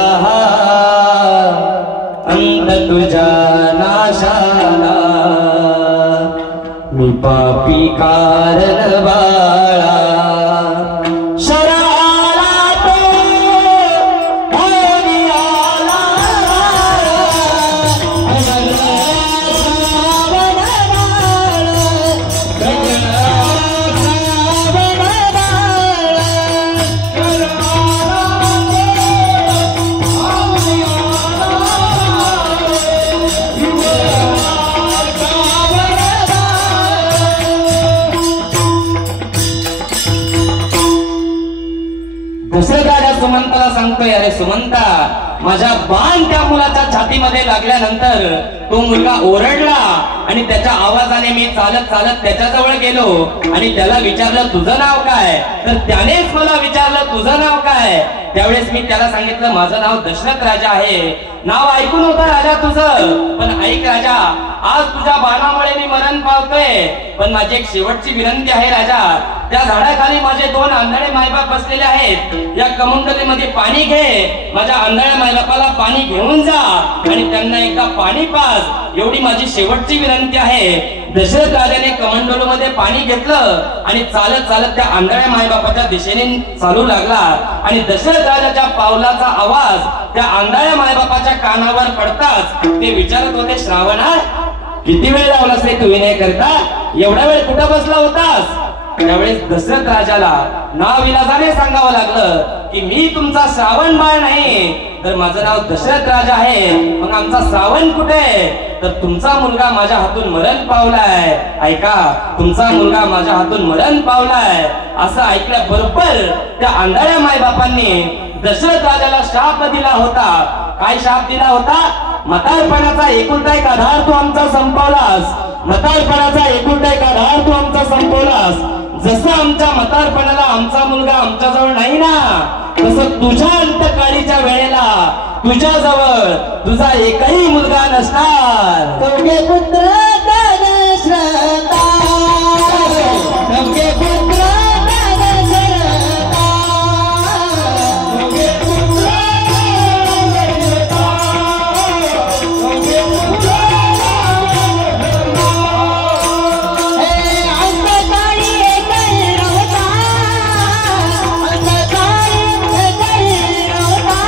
अंत तुझ्या नाशाला. मी पापी कारण बाळा शराला तो धावून आला. सुमंताला सांगतोय, अरे सुमंता माझ्या बाण त्या मुलाच्या छातीमध्ये लागल्यानंतर तो मुलगा ओरडला आणि त्याच्या आवाजाने मी चालत चालत त्याच्याजवळ गेलो आणि त्याला विचारलं तुझं नाव काय? तर त्यानेच मला विचारलं तुझं नाव काय? त्यावेळेस मी त्याला सांगितलं माझं नाव दशरथ राजा आहे. नाव ऐकून होता राजा तुझं, पण ऐक राजा, आज तुझ्या बाणामुळे मी मरण पावतोय, पण माझी एक शेवटची विनंती आहे राजा. त्या झाडाखाली माझे 2 आंधळे मायबाप बसलेले आहेत, या कमंडलीमध्ये पाणी घे, माझ्या आंधळ्या मायबापाला पाणी घेऊन जा आणि त्यांना एकदा पाणी पाज, एवढी माझी शेवटची विनंती आहे. दशरथ राजाने कमंडलू मध्ये पाणी घेतलं आणि चालत चालत त्या आंधळ्या मायबापाच्या दिशेने चालू लागला आणि दशरथ राजाच्या पावलाचा आवाज त्या आंधळ्या मायबापाच्या कानावर पडताच ते विचारत होते, श्रावणा किती वेळ लावलास रे तू विनय करता? एवढा वेळ कुठं बसला होतास? त्यावेळेस दशरथ राजाला नाविलाजाने सांगावं लागलं की मी तुमचा श्रावण बाळ नाही, तर माझं नाव दशरथ राजा आहे. मग आमचा श्रावण कुठे? तर तुमचा मुलगा माझ्या हातून मरण पावलाय. ऐका, तुमचा मुलगा माझ्या हातून मरण पावलाय. असं ऐकल्याबरोबर त्या आंधळ्या मायबापांनी दशरथ राजाला शाप दिला होता. काय शाप दिला होता? म्हातारपणाचा एकुलता एक आधार तू आमचा संपवलास. म्हातारपणाचा एकुलता एक आधार तू आमचा संपवलास. जसं आमच्या म्हातारपणाला आमचा मुलगा आमच्या जवळ नाही ना, तसं तुझ्या अंतकाळीच्या वेळेला तुझ्या जवळ तुझा एकही मुलगा नसणार. तुझे पुत्र दशरथा, तुझे पुत्र दशरथा, तुझे पुत्र दशरथा, तुझे पुत्र हे अंतकाळी एकल होता, अंतकाळी एकल होता,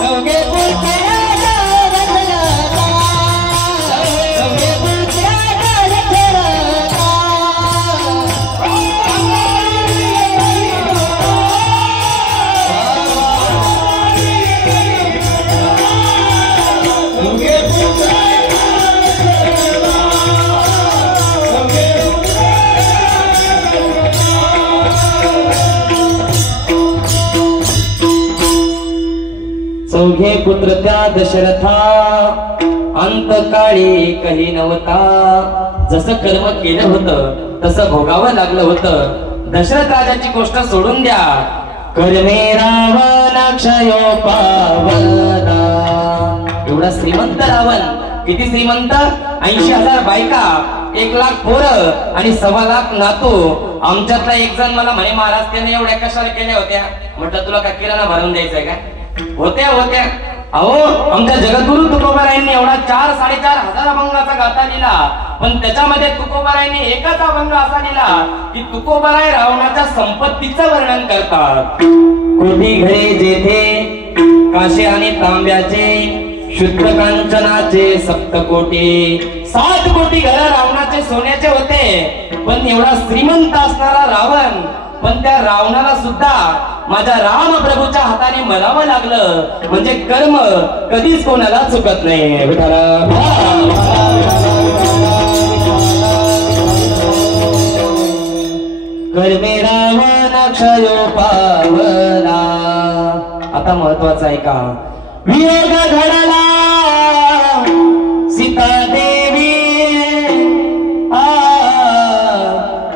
तुझे पुत्र चौघे पुत्र त्या दशरथा, अंतकाळी एकही नव्हता. जसं कर्म केलं होतं तसं भोगावं लागलं होतं. दशरथ राजाची गोष्ट सोडून द्या. कर्मे रावण क्षयो पावना. एवढा श्रीमंत रावण. किती श्रीमंत? 80,000 बायका, 1 लाख पोरं आणि 1.25 लाख नातू. आमच्यातला एक जण मला म्हणे, महाराज त्याने एवढ्या कशाला केल्या होत्या? म्हटलं तुला का किराणा भरून द्यायचंय का? होत्या होत्या. अहो, आमच्या जगद्गुरु तुकोबारायांनी एवढा 4-4.5 हजार अभंगाचा गाथा लिहिला. पण त्याच्यामध्ये तुकोबारायांनी एकच अभंग असा लिहिला की तुकोबाराय रावणाच्या संपत्तीचं वर्णन करतात. कोटी घरे जेथे काशे आणि तांब्याचे, शुद्ध कांचनाचे 7 कोटी. 7 कोटी घर रावणाचे सोन्याचे होते. पण एवढा श्रीमंत असणारा रावण, पण त्या रावणाला सुद्धा माझ्या रामप्रभूच्या हाताने मरावं लागलं. म्हणजे कर्म कधीच कोणाला चुकत नाही. कर्मे रावण क्षयो पावला. आता महत्वाचं आहे का? वियोग घडला सीता देवी,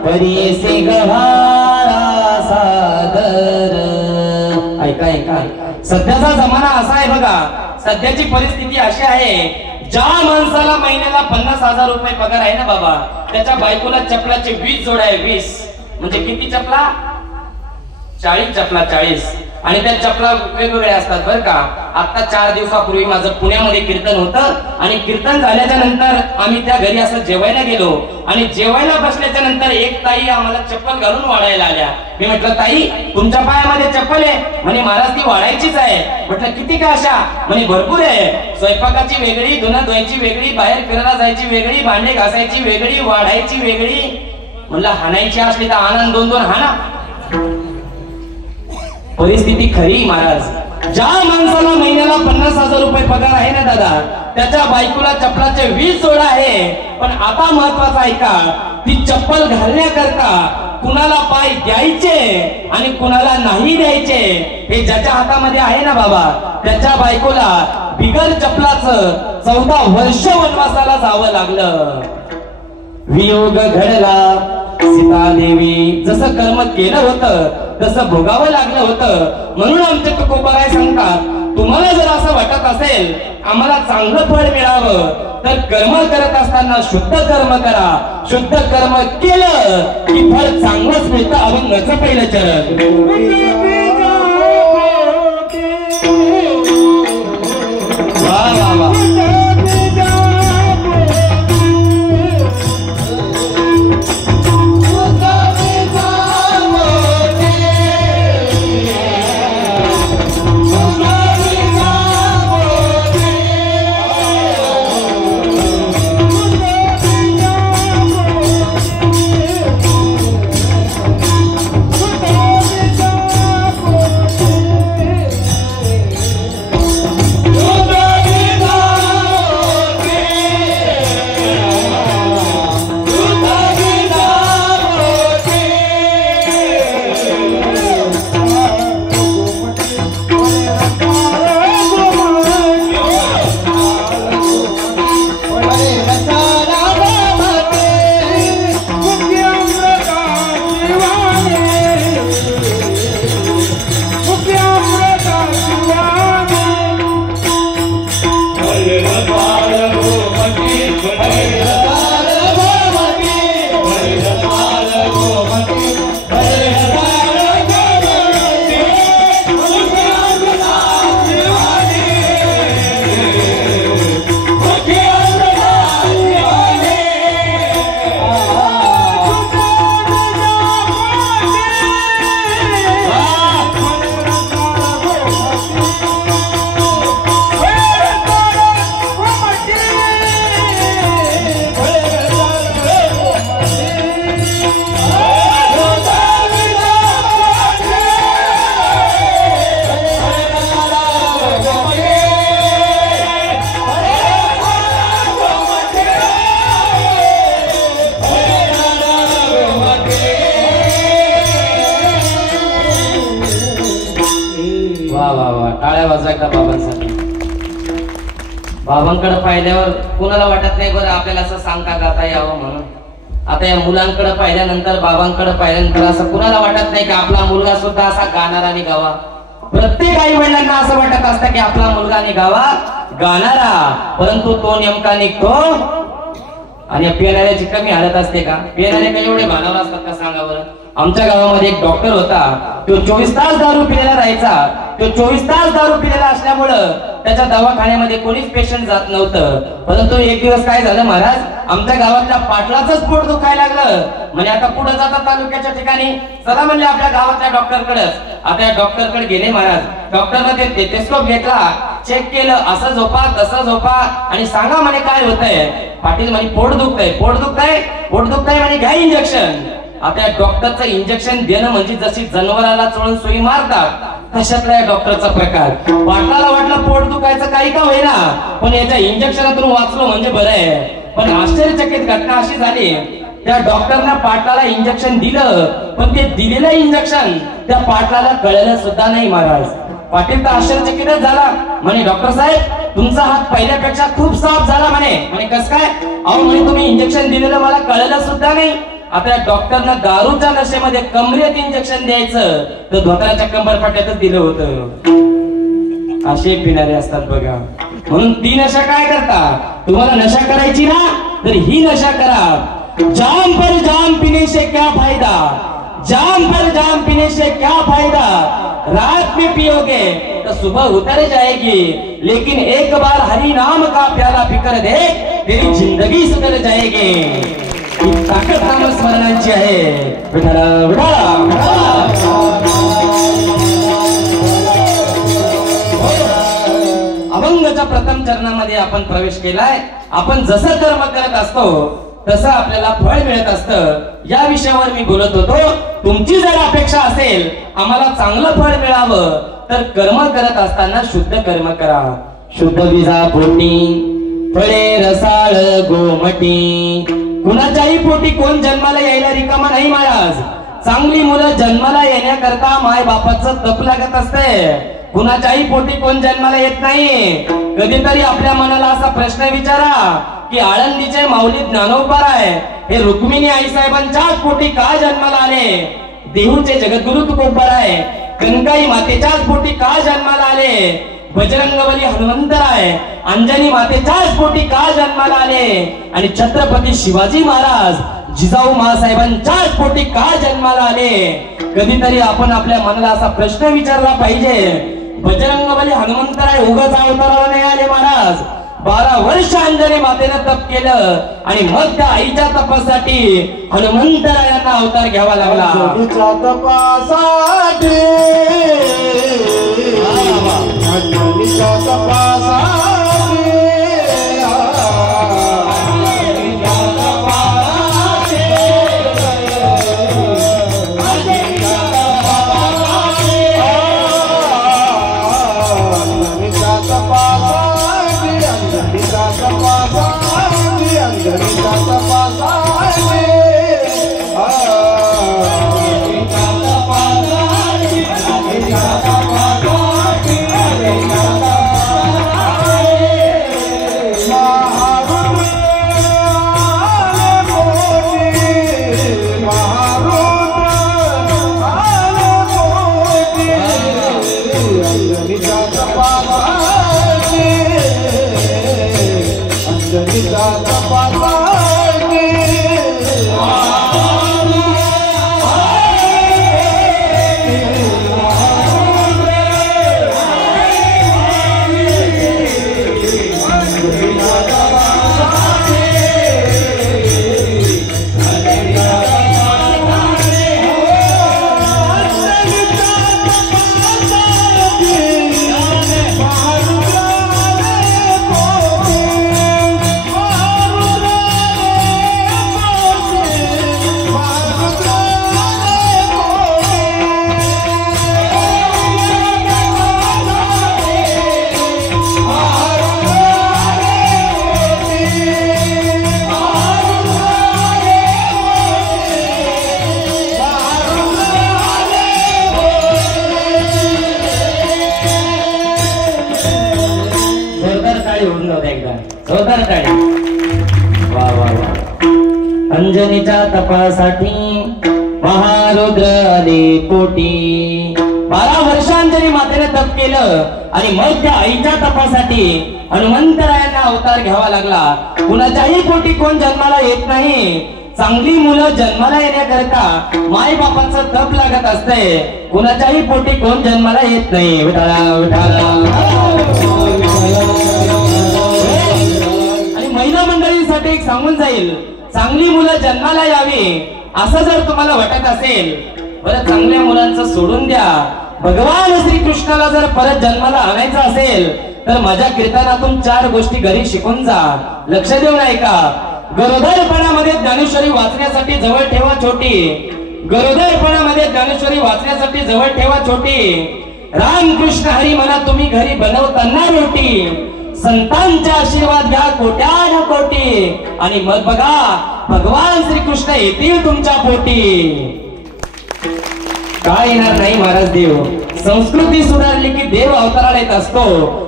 परीसे गव्हाळा सादर. ऐका ऐका, सध्याचा जमाना असा आहे बघा. सध्याची परिस्थिती अशी आहे, ज्या माणसाला महिन्याला 50,000 रुपये पगार आहे ना बाबा, त्याच्या बायकोला चपलाचे 20 जोड आहे. 20 म्हणजे किती चपला? 40 चपला. 40. आणि त्या चपला वेगवेगळ्या असतात बरं का. आता 4 दिवसापूर्वी माझं पुण्यामध्ये कीर्तन होतं आणि कीर्तन झाल्याच्या नंतर आम्ही त्या घरी असं जेवायला गेलो आणि जेवायला बसल्याच्या नंतर एक ताई आम्हाला चप्पल घालून वाढायला आल्या. मी म्हटलं, ताई तुमच्या पायामध्ये चप्पल आहे? म्हणे महाराज ती वाढायचीच आहे. म्हटलं किती का अशा? म्हणे भरपूर आहे. स्वयंपाकाची वेगळी, धुणं धुवायची वेगळी, बाहेर फिरायला जायची वेगळी, भांडे घासायची वेगळी, वाढायची वेगळी. म्हणलं हाणायची असली तर आनंद 2-2 हाणा. परिस्थिती खरी महाराज. ज्या माणसाला महिन्याला 50,000 रुपये पगार आहे ना दादा, त्याच्या बायकोला चप्पलाचे 20 जोड आहे. पण आता महत्वाचं आहे का, ती चप्पल घालण्याकरता कुणाला पाय द्यायचे आणि कुणाला नाही द्यायचे हे ज्याच्या हातामध्ये आहे ना बाबा, त्याच्या बायकोला बिगर चप्पलाचं 14 वर्ष वनवासाला जावं लागलं. वियोग घडला सीता देवी. जसं कर्म केलं होतं तसं भोगावं लागलं होतं. म्हणून आमचे तुकोबाराय सांगतात, तुम्हाला जर असं वाटत असेल आम्हाला चांगलं फळ मिळावं तर कर्म करत असताना शुद्ध कर्म करा. शुद्ध कर्म केलं की फळ चांगलंच मिळतं. अभंगाचं पहिलं चरण. वा वा वा. वा वा, टाळ्या वाजवा एकदा बाबांसाठी. बाबांकडे पाहिल्यावर कुणाला वाटत नाही बरं आपल्याला असं सांगता गाता यावं म्हणून. आता या मुलांकडे पाहिल्यानंतर, बाबांकडे पाहिल्यानंतर असं कुणाला वाटत नाही की आपला मुलगा सुद्धा असा गाणारा निघावा. प्रत्येक आई वडिलांना असं वाटत असतं की आपला मुलगा निघावा गाणारा, परंतु तो नेमका निघतो आणि पिणाऱ्याची कमी हालत असते का? पिणारे काही एवढे भानावर असतात का सांगा बरं. आमच्या गावामध्ये एक डॉक्टर होता, तो 24 तास दारू पिलेला राहायचा. तो 24 तास दारू पिलेला असल्यामुळं त्याच्या दवाखान्यामध्ये कोणीच पेशंट जात नव्हतं. परंतु एक दिवस काय झालं महाराज, आमच्या गावातल्या पाटलाचंच पोट दुखायला लागलं. म्हणजे आता पुढे जातात तालुक्याच्या ठिकाणी, चला म्हणले आपल्या गावातल्या डॉक्टरकडेच. आता या डॉक्टरकडे गेले महाराज. डॉक्टरने ते टेस्टोस्कोप घेतला, चेक केलं, असं झोपा तसं झोपा आणि सांगा म्हणे काय होतंय. पाटील म्हणे पोट दुखतंय, पोट दुखतंय, पोट दुखतंय म्हणे घ्या इंजेक्शन. आता या डॉक्टरचं इंजेक्शन देणं म्हणजे जशी जनावराला चोळून सुई मारतात तशातला या डॉक्टरचा प्रकार. पाटलाला वाटलं पोट दुखायचं काही का होईना, पण याच्या इंजेक्शनातून वाचलो म्हणजे बरं आहे. पण आश्चर्यचकित घटना अशी झाली, त्या डॉक्टरने पाटलाला इंजेक्शन दिलं, पण ते दिलेलं इंजेक्शन त्या पाटलाला कळलं सुद्धा नाही महाराज. पाटील तर आश्चर्यचकितच झाला. म्हणे डॉक्टर साहेब तुमचा हात पहिल्यापेक्षा खूप साफ झाला म्हणे. म्हणे कस काय? अहो म्हणे तुम्ही इंजेक्शन दिलेलं मला कळलं सुद्धा नाही. आता डॉक्टरनं दारूच्या नशेमध्ये कमरेत इंजेक्शन द्यायचं तर धोत्राच्या कंबरपट्ट्यातच दिलं होतं. असे पिणारे असतात बघा. म्हणून ती नशा काय करता, तुम्हाला नशा करायची ना तर ही नशा करा. जाम पर जाम पीने से क्या फायदा, जाम पर जाम पीने से क्या फायदा, रात में पियोगे तो सुबह उतर जाएगी, लेकिन एक बार हरि नाम का प्याला पीकर दे तेरी जिंदगी सुधर जाएगी. ताकद नामस्मरणांची आहे. विठाला विठाला. अभंगाच्या प्रथम चरणामध्ये आपण प्रवेश केलाय. आपण जसं कर्म करत असतो तसं आपल्याला फळ मिळत असतं. या विषयावर मी बोलत होतो. तुमची जर अपेक्षा असेल आम्हाला चांगलं फळ मिळावं तर कर्म करत असताना शुद्ध कर्म करा. शुद्ध बीजा पोटी फळे रसाळ गोमटी. कुणाच्याही पोटी कोण जन्माला यायला रिकामा नाही महाराज. चांगली मुलं जन्माला येण्याकरता माय बापाचं तप लागत असते. कुणाच्याही पोटी कोण जन्माला येत नाही. कधीतरी आपल्या मनाला असा प्रश्न विचारा की आळंदीचे माऊली ज्ञानोबाराय हे रुक्मिणी आईसाहेबांच्याच पोटी का जन्माला आले. देहूचे जगद्गुरु तुकोबाराय कनकाई मातेच्याच पोटी का जन्माला आले. बजरंगबली हनुमंतराय अंजनी मातेच्याच पोटी का जन्माला आले. आणि छत्रपती शिवाजी महाराज जिजाऊ मासाहेबांच्याच पोटी का जन्माला आले. कधीतरी आपण आपल्या मनाला असा प्रश्न विचारला पाहिजे. बजरंगबली हनुमंतराय उगाच अवताराला नाही आले महाराज. 12 वर्ष अंजनी मातेनं तप केलं आणि मग त्या आईच्या तपासाठी हनुमंतरायांना अवतार घ्यावा लागला. तपासाठी जोरदार टाळी. वा वा वा. अंजनीच्या तपासाठी महारुद्र आले पोटी. 12 वर्ष अंजनी मातेने तप केलं आणि मग त्या आईच्या तपासाठी हनुमंतरायांना अवतार घ्यावा लागला. कुणाच्याही पोटी कोण जन्माला येत नाही. चांगली मुलं जन्माला येण्याकरता माय बापाचं तप लागत असते. कुणाच्याही पोटी कोण जन्माला येत नाही. विठाला विठाला. आणि महिला मंडळींसाठी एक सांगून जाईल, चांगली मुलं जन्माला यावी असं जर तुम्हाला वाटत असेल, बरं चांगल्या मुलांचं सोडून द्या. भगवान श्रीकृष्णाला जर परत जन्माला आणायचं असेल तर माझ्या कीर्तनातून 4 गोष्टी घरी शिकून जा. लक्ष देऊन ऐका. गरोदरपणामध्ये ज्ञानेश्वरी वाचण्यासाठी जवळ ठेवा छोटी. गरोदरपणामध्ये ज्ञानेश्वरी वाचण्यासाठी जवळ ठेवा छोटी. रामकृष्ण हरी म्हणा तुम्ही घरी बनवताना रोटी. संतांचा आशीर्वाद घ्या कोट्यान कोटी. आणि मग बघा भगवान श्रीकृष्ण येतील तुमच्या पोटी. काय येणार नाही महाराज देव. संस्कृती सुधारली की देव अवताराला येत असतो.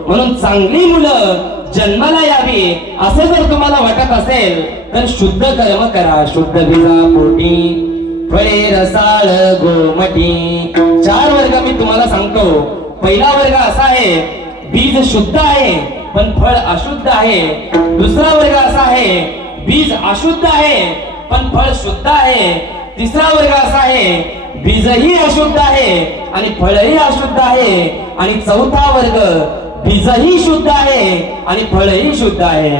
म्हणून चांगली मुलं जन्माला यावी असं जर तुम्हाला वाटत असेल तर शुद्ध कर्म करा. शुद्ध बीजा पोटी फळे रसाळ गोमटी. 4 वर्ग मी तुम्हाला सांगतो. पहिला वर्ग असा आहे, बीज शुद्ध आहे पण फळ अशुद्ध आहे. दुसरा वर्ग असा आहे, बीज अशुद्ध आहे पण फळ शुद्ध आहे. तिसरा वर्ग असा आहे, बीजही अशुद्ध आहे आणि फळही अशुद्ध आहे. आणि चौथा वर्ग, बीजही शुद्ध आहे आणि फळही शुद्ध आहे.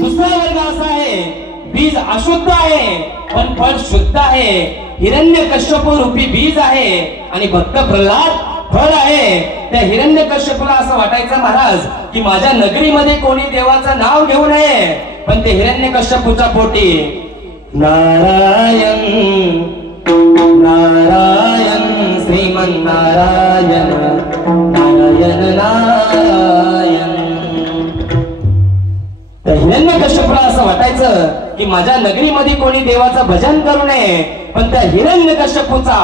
दुसरा वर्ग असा आहे, बीज अशुद्ध आहे पण फळ शुद्ध आहे. हिरण्यकश्यप रूपी बीज आहे आणि भक्त प्रल्हाद फळ आहे. त्या हिरण्यकश्यपूला असं वाटायचं महाराज की माझ्या नगरीमध्ये कोणी देवाचं नाव घेऊ नये. पण ते हिरण्यकश्यपूच्या पोटी नारायण नारायण श्रीमन नारायण नारायण नारायण. त्या हिरण्यकश्यपूला असं वाटायचं की माझ्या नगरीमध्ये कोणी देवाचं भजन करू नये. पण त्या हिरण्यकश्यपूचा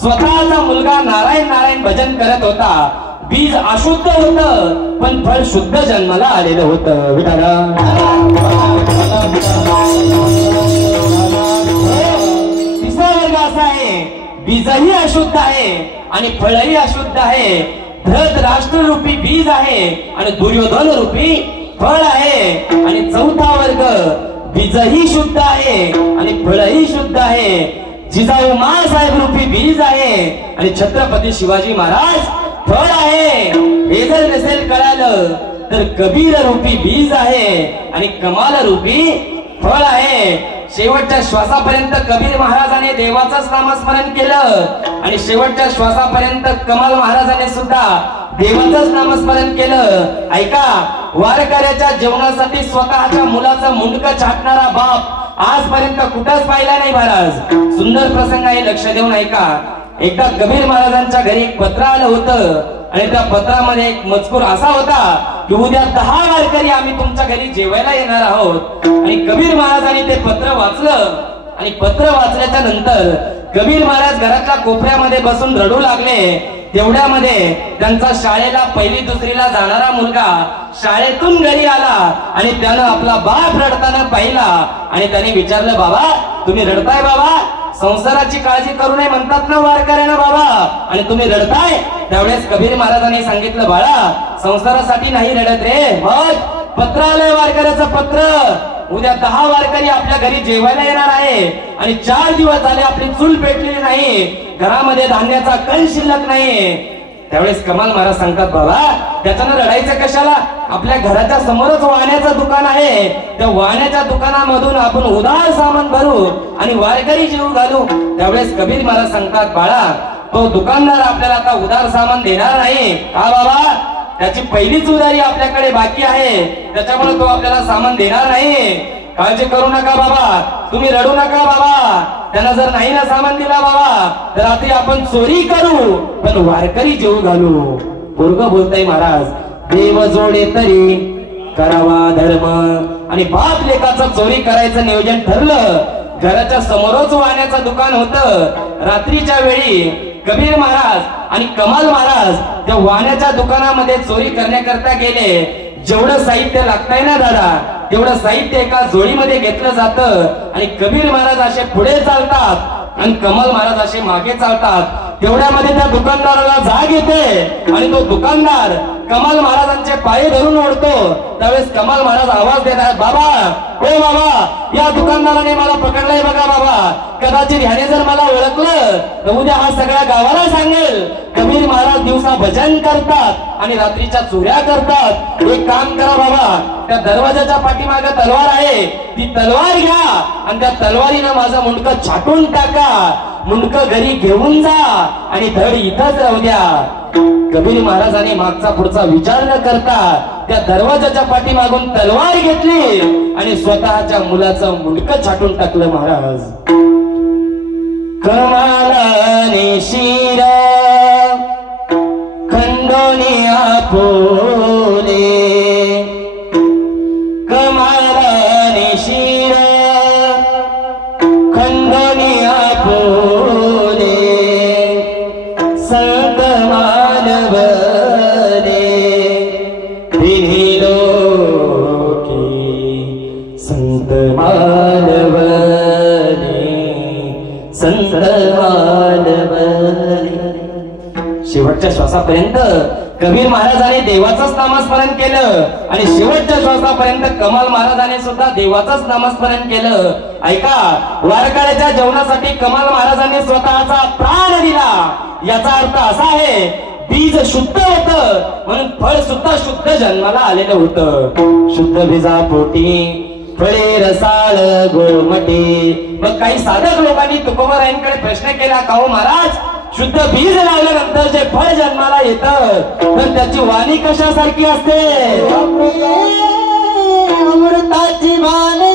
स्वतःचा मुलगा नारायण नारायण भजन करत होता. बीज अशुद्ध होतं पण फळ शुद्ध जन्माला आलेलं होतं. तिसरा वर्ग असा आहे, बीजही अशुद्ध आहे आणि फळही अशुद्ध आहे. धृतराष्ट्र रूपी बीज आहे आणि दुर्योधन रूपी फळ आहे. आणि चौथा वर्ग, बीजही शुद्ध आहे आणि फळही शुद्ध आहे. जिजाऊ माँसाहेब रूपी बीज आहे आणि छत्रपती शिवाजी महाराज फळ आहे. हे जर नसेल कळालं तर कबीर रूपी बीज आहे आणि कमाल रूपी फळ आहे. शेवटच्या श्वासापर्यंत कबीर महाराजाने देवाचंच नामस्मरण केलं आणि शेवटच्या श्वासापर्यंत कमाल महाराजाने सुद्धा देवाचंच नामस्मरण केलं. ऐका, वारकऱ्याच्या जेवणासाठी स्वतःच्या मुलाचं मुंडकं छाटणारा बाप आजपर्यंत कुठंच पाहिला नाही महाराज. सुंदर प्रसंग आहे, लक्ष देऊन ऐका. एकदा कबीर महाराजांच्या घरी एक पत्र आलं होतं आणि त्या पत्रामध्ये एक मजकूर असा होता की उद्या 10 वारकरी आम्ही तुमच्या घरी जेवायला येणार आहोत. आणि कबीर महाराजांनी ते पत्र वाचलं आणि पत्र वाचल्याच्या नंतर कबीर महाराज घराच्या कोपऱ्यामध्ये बसून रडू लागले. तेवढ्यामध्ये त्यांचा शाळेला 1ली 2रीला जाणारा मुलगा शाळेतून घरी आला आणि त्यानं आपला बाप रडताना पाहिला आणि त्याने विचारलं, बाबा तुम्ही रडताय बाबा? संसाराची काळजी करू नये म्हणतात ना वारकऱ्यांना बाबा, आणि तुम्ही रडताय? त्यावेळेस कबीर महाराजांनी सांगितलं, बाळा संसारासाठी नाही रडत रे, मग पत्र आलंय वारकऱ्याचं पत्र. उद्या 10 वारकरी आपल्या घरी जेवायला येणार आहे आणि 4 दिवस झाले आपली चूल पेटलेली नाही, घरामध्ये धान्याचा कण शिल्लक नाही. त्यावेळेस कमाल महाराज सांगतात, बाबा त्याच्यानं रडायचं कशाला? आपल्या घराच्या समोरच वाण्याचं दुकान आहे, त्या वाण्याच्या दुकानामधून आपण उधार सामान भरू आणि वारकरी जेवू घालू. त्यावेळेस कबीर महाराज सांगतात, बाळा तो दुकानदार आपल्याला आता उधार सामान देणार नाही. का बाबा? त्याची पहिलीच उधारी आपल्याकडे बाकी आहे, त्याच्यामुळे तो आपल्याला सामान देणार नाही. काळजी करू नका बाबा, तुम्ही रडू नका बाबा. त्यांना जर नाही ना सामान दिला बाबा तर आता आपण चोरी करू पण वारकरी जेवू घालू. पोरग बोलताय महाराज, देव जोडे तरी करावा धर्म. आणि बाप लेकाचं चोरी करायचं नियोजन ठरलं. घराच्या समोरच वाण्याचं दुकान होतं. रात्रीच्या वेळी कबीर महाराज आणि कमाल महाराज त्या वाण्याच्या दुकानामध्ये चोरी करण्याकरता गेले. जेवढं साहित्य लागतंय ना दादा, तेवढं साहित्य एका जोडीमध्ये घेतलं जातं आणि कबीर महाराज असे पुढे चालतात आणि कमाल महाराज असे मागे चालतात. तेवढ्यामध्ये त्या दुकानदाराला जाग येते आणि तो दुकानदार कमाल महाराजांचे पाय धरून ओढतो. त्यावेळेस कमाल महाराज आवाज देतात, बाबा ओ बाबा, या दुकानदाराने मला पकडलंय बघा बाबा. कदाचित ह्याने जर मला ओळखलं तर उद्या हा सगळ्या गावाला सांगेल. कबीर महाराज दिवसा भजन करतात आणि रात्रीच्या चोऱ्या करतात. एक काम करा बाबा, त्या दरवाजाच्या पाठीमागे तलवार आहे, ती तलवार घ्या आणि त्या तलवारीनं माझं मुंडकं छाटून टाका. मुंडकं घरी घेऊन जा आणि धड इथंच राहू द्या. कबीर महाराजांनी मागचा पुढचा विचार न करता त्या दरवाजाच्या पाठीमागून तलवार घेतली आणि स्वतःच्या मुलाचं मुंडकं छाटून टाकलं महाराज. कमालाने शिर खंडोनी आपोले, कमालाने शिर खंडोनी आपोले, संत मानवने दिनी लोके, संत मानवने संत मानवने. शेवटच्या श्वासापर्यंत कबीर महाराजांनी देवाचंच नामस्मरण केलं आणि शेवटच्या श्वासापर्यंत कमाल महाराजांनी सुद्धा देवाचंच नामस्मरण केलं. ऐका, वारकऱ्याच्या जेवणासाठी कमाल महाराजांनी स्वतःचा प्राण दिला. याचा अर्थ असा आहे, बीज शुद्ध होतं म्हणून फळ सुद्धा शुद्ध जन्माला आलेलं होतं. शुद्ध बीजा पोटी फळे रसाळ गोमटे. मग काही साधक लोकांनी तुकोबारायांकडे प्रश्न केला, का हो महाराज, शुद्ध बीज लावल्यानंतर जे फळ जन्माला येतं तर त्याची वाणी कशासारखी असते? अमृताची वाणी,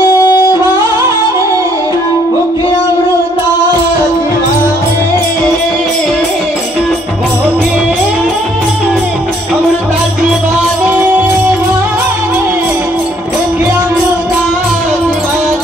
मुखी अमृताची वाणी, मुखी अमृताची वाणी, मुखी अमृताची वाणी.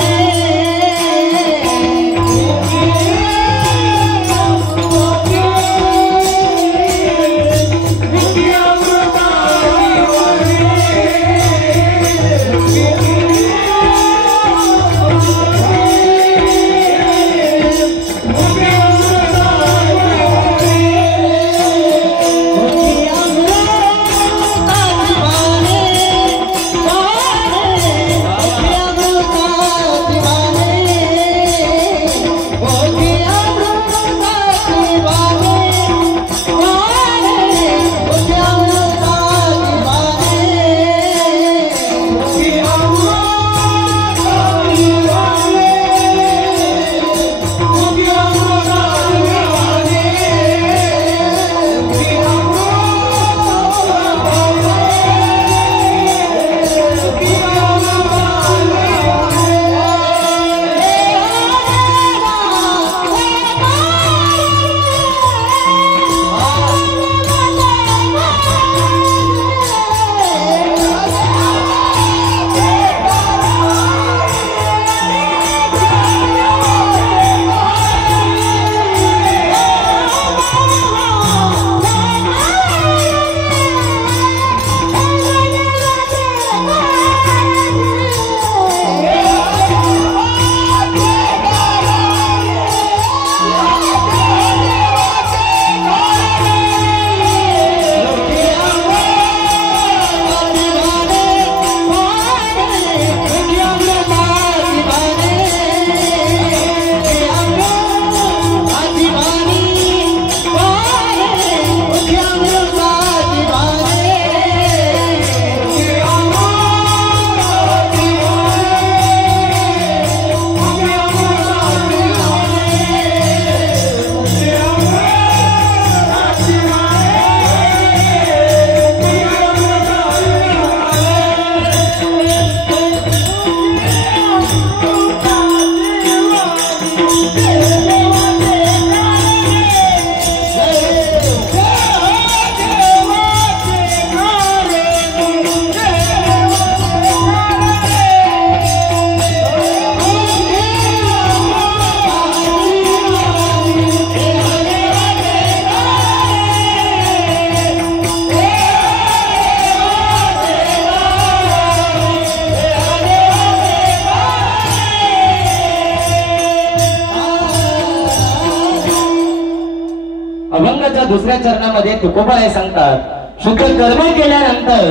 दुसऱ्या चरणामध्ये तुकोबाराय सांगतात शुद्ध कर्म केल्यानंतर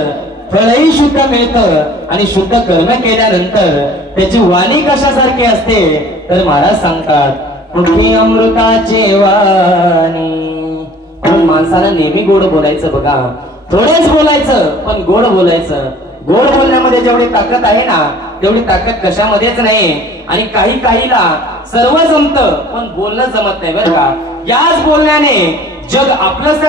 फळही शुद्ध मिळतं आणि शुद्ध कर्म केल्यानंतर त्याची वाणी कशासारखी असते तर महाराज सांगतात मुखी अमृताचे वाणी. म्हणून माणसाला नेहमी गोड बोलायचं बघा, थोडेच बोलायचं पण गोड बोलायचं. गोड बोलण्यामध्ये जेवढी ताकद आहे ना तेवढी ताकद कशामध्येच नाही. आणि काहीला सर्व जमतं पण बोलणं जमत नाही बरं का. याच बोलण्याने जग आपलंच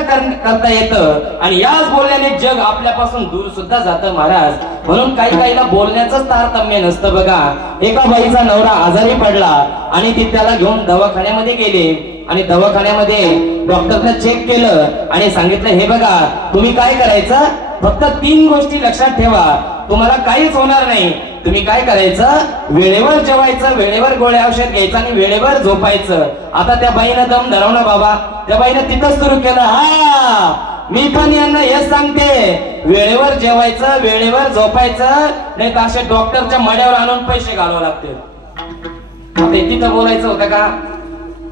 करता येतं आणि याच बोलण्याने जग आपल्यापासून दूर सुद्धा जातं महाराज. म्हणून काहीला बोलण्याचं तारतम्य नसतं बघा. एका बाईचा नवरा आजारी पडला आणि ती त्याला घेऊन दवाखान्यामध्ये गेले आणि दवाखान्यामध्ये डॉक्टरने चेक केलं आणि सांगितलं हे बघा तुम्ही काय करायचं फक्त 3 गोष्टी लक्षात ठेवा, तुम्हाला काहीच होणार नाही. तुम्ही काय करायचं वेळेवर जेवायचं, वेळेवर गोळ्या औषध घ्यायचं आणि वेळेवर झोपायचं. आता त्या बाईनं दम धरवला बाबा, त्या बाईनं तिथंच सुरू केलं. हा मी पण यांना हेच सांगते वेळेवर जेवायचं, वेळेवर झोपायचं, नाही तर असे डॉक्टरच्या मड्यावर आणून पैसे घालावे लागते. आता तिथं बोलायचं होतं का.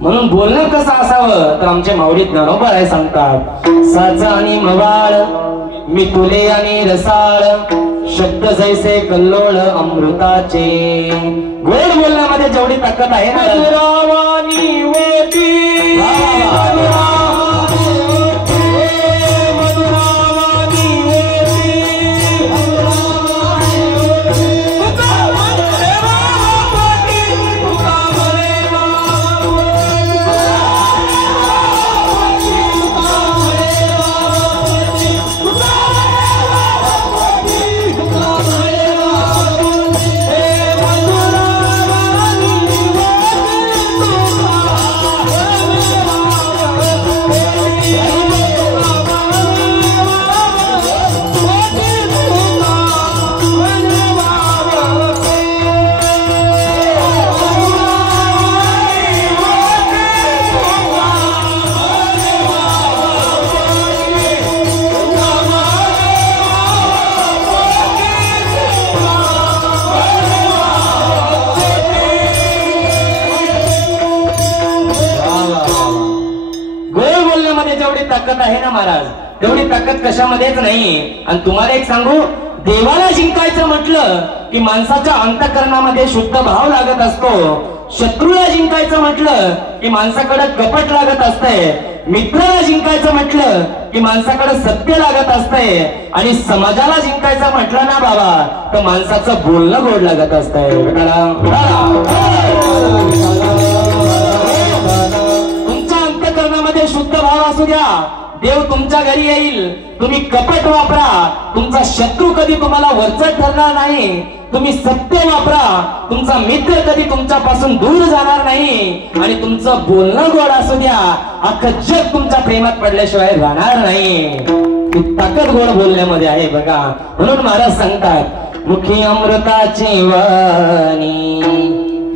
म्हणून बोलणं कसं असावं तर आमच्या माऊलीत ज्ञानोबा सांगतात साचा आणि मवाळ मी तुले आणि रसाळ शब्द जैसे कल्लोळ अमृताचे. गोड बोलण्यामध्ये जेवढी ताकद आहे ना मधुरावानी होती ताकद आहे ना महाराज तेवढी ताकद कशामध्येच नाही. आणि तुम्हाला एक सांगू देवाला जिंकायचं म्हटलं की माणसाच्या अंतःकरणामध्ये शुद्ध भाव लागत असतो. शत्रूला जिंकायचं म्हटलं की माणसाकडे कपट लागत असतंय. मित्राला जिंकायचं म्हटलं की माणसाकडे सत्य लागत असतंय. आणि समाजाला जिंकायचं म्हटलं ना बाबा तर माणसाचं बोलणं गोड लागत असतंय. तुमच्या अंतःकरणामध्ये शुद्ध भाव असू द्या, देव तुमच्या घरी येईल. तुम्ही कपट वापरा, तुमचा शत्रू कधी तुम्हाला वरचढ ठरणार नाही. तुम्ही सत्य वापरा, तुमचा मित्र कधी तुमच्यापासून दूर जाणार नाही. आणि तुमचं बोलणं गोड असू द्या, अख्खं जग तुमच्या प्रेमात पडल्याशिवाय राहणार नाही. ती ताकद गोड बोलण्यामध्ये आहे बघा. म्हणून महाराज सांगतात मुखी अमृताची वाणी.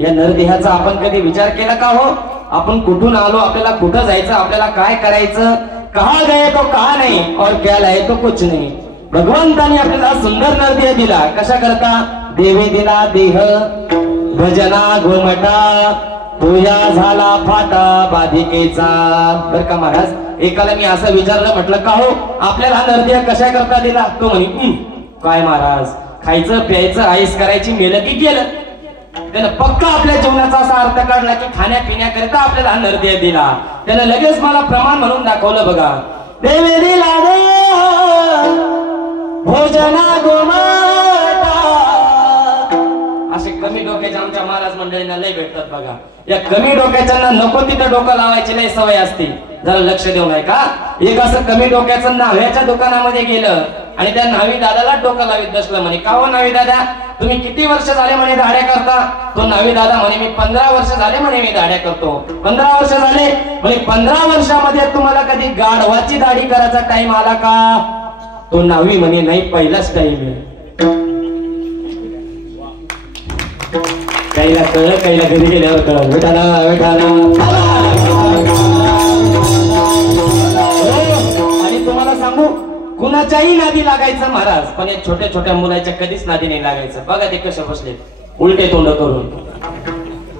या नरदेहाचा आपण कधी विचार केला का हो. आपण कुठून आलो, आपल्याला कुठं जायचं, आपल्याला काय करायचं, कहा गए तो कहा नहीं और क्या लाए तो कुछ नहीं. भगवंताने आपल्याला सुंदर नरदेह दिला. कशा करता देवी दिला देह भजना घोमटा तुया झाला फाटा बाधिकेचा. बर का महाराज एकाला मी असं विचारलं म्हटलं का हो आपल्याला नरदेह कशा करता दिला. तो म्हणे काय महाराज खायचं प्यायचं आईस करायची मेलं की गेलं. त्यानं पक्का आपल्या जीवनाचा असा अर्थ काढला की खाण्यापिण्याकरिता आपल्याला नरदेह दिला. त्यानं लगेच मला प्रमाण म्हणून दाखवलं बघा. देवी दिला देह भोजना गोमाता. असे कमी डोक्याच्या आमच्या महाराज मंडळींना लय भेटतात बघा. या कमी डोक्याच्यांना नको तिथं डोकं लावायची लय सवय असते. जरा लक्ष देऊ नये का. एक असं कमी डोक्याचं न्हाव्याच्या दुकानामध्ये गेलं आणि त्या न्हावी दादाला डोकं लावित बसलं. म्हणे का हो न्हावी दादा तुम्ही किती वर्ष झाले म्हणे दाढ्या करता. तो न्हावी दादा म्हणे मी 15 वर्ष झाले म्हणे मी दाढ्या करतो. 15 वर्ष झाले म्हणे 15 वर्षामध्ये तुम्हाला कधी गाढवाची दाढी करायचा टाइम आला का. तो न्हावी म्हणे नाही पहिलाच टाइम आहे. काहीला कळलं काहीला घरी गेल्यावर कळलं. विठाला विठाला. आणि तुम्हाला सांगू कुणाच्याही नादी लागायचं महाराज पण या छोट्या छोट्या मुलाच्या कधीच नादी नाही लागायचं. बघा ते कसे बसले उलटे तोंड करून.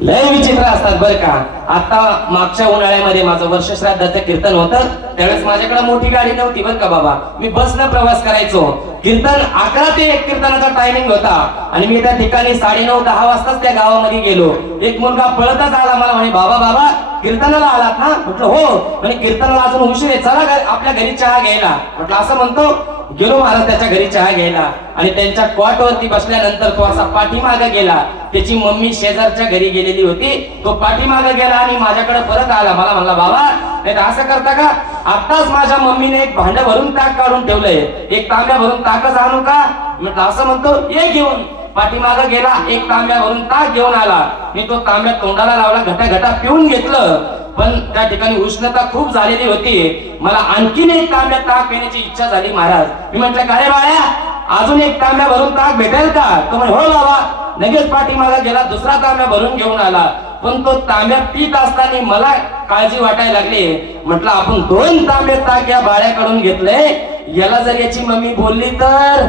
लय विचित्र असतात बरं का. आता मागच्या उन्हाळ्यामध्ये माझं वर्ष श्राद्धाचं कीर्तन होतं, त्यावेळेस माझ्याकडे मोठी गाडी नव्हती बरं का बाबा. मी बसनं प्रवास करायचो. कीर्तन 11 ते 1 कीर्तनाचा टायमिंग होता आणि मी त्या ठिकाणी 9:30-10 वाजताच त्या गावामध्ये गेलो. एक मुलगा पळतच आला, मला म्हणे बाबा बाबा कीर्तनाला आलात ना? म्हटलं हो. म्हणे कीर्तनाला अजून उशीर आहे, चला आपल्या घरी चहा घ्यायला. म्हटलं असं म्हणतो. गेलो महाराज त्याच्या घरी चहा घ्यायला आणि त्यांच्या कॉटवरती बसल्यानंतर तो असा पाठीमागे गेला. त्याची मम्मी शेजारच्या घरी गेलेली होती. तो पाठीमागे गेला आणि माझ्याकडे परत आला. मला म्हणला बाबा नाही असं करता का? आताच माझ्या मम्मीने एक भांड भरून ताक काढून ठेवलंय, एक तांब्या भरून ताकच आणू का? म्हटलं असं म्हणतो ये घेऊन. पाठीमागे गेला, एक तांब्या भरून ताक घेऊन आला. मी तो तांब्या तोंडाला लावला, घटा पिऊन घेतलं. पण त्या ठिकाणी उष्णता खूप झालेली होती. मला आणखीन एक तांब्या ताक पिण्याची इच्छा झाली महाराज. मी म्हटलं का रे बाळ्या अजून एक तांब्या भरून ताक भेटेल का? तो म्हणे हो बाबा. लगेच पाठीमागा गेला, दुसरा तांब्या भरून घेऊन आला. पण तो तांब्या पीत असताना मला काळजी वाटायला लागली. म्हटलं आपण 2 तांबे ताक या बाळ्याकडून घेतले, याला जर याची मम्मी बोलली तर?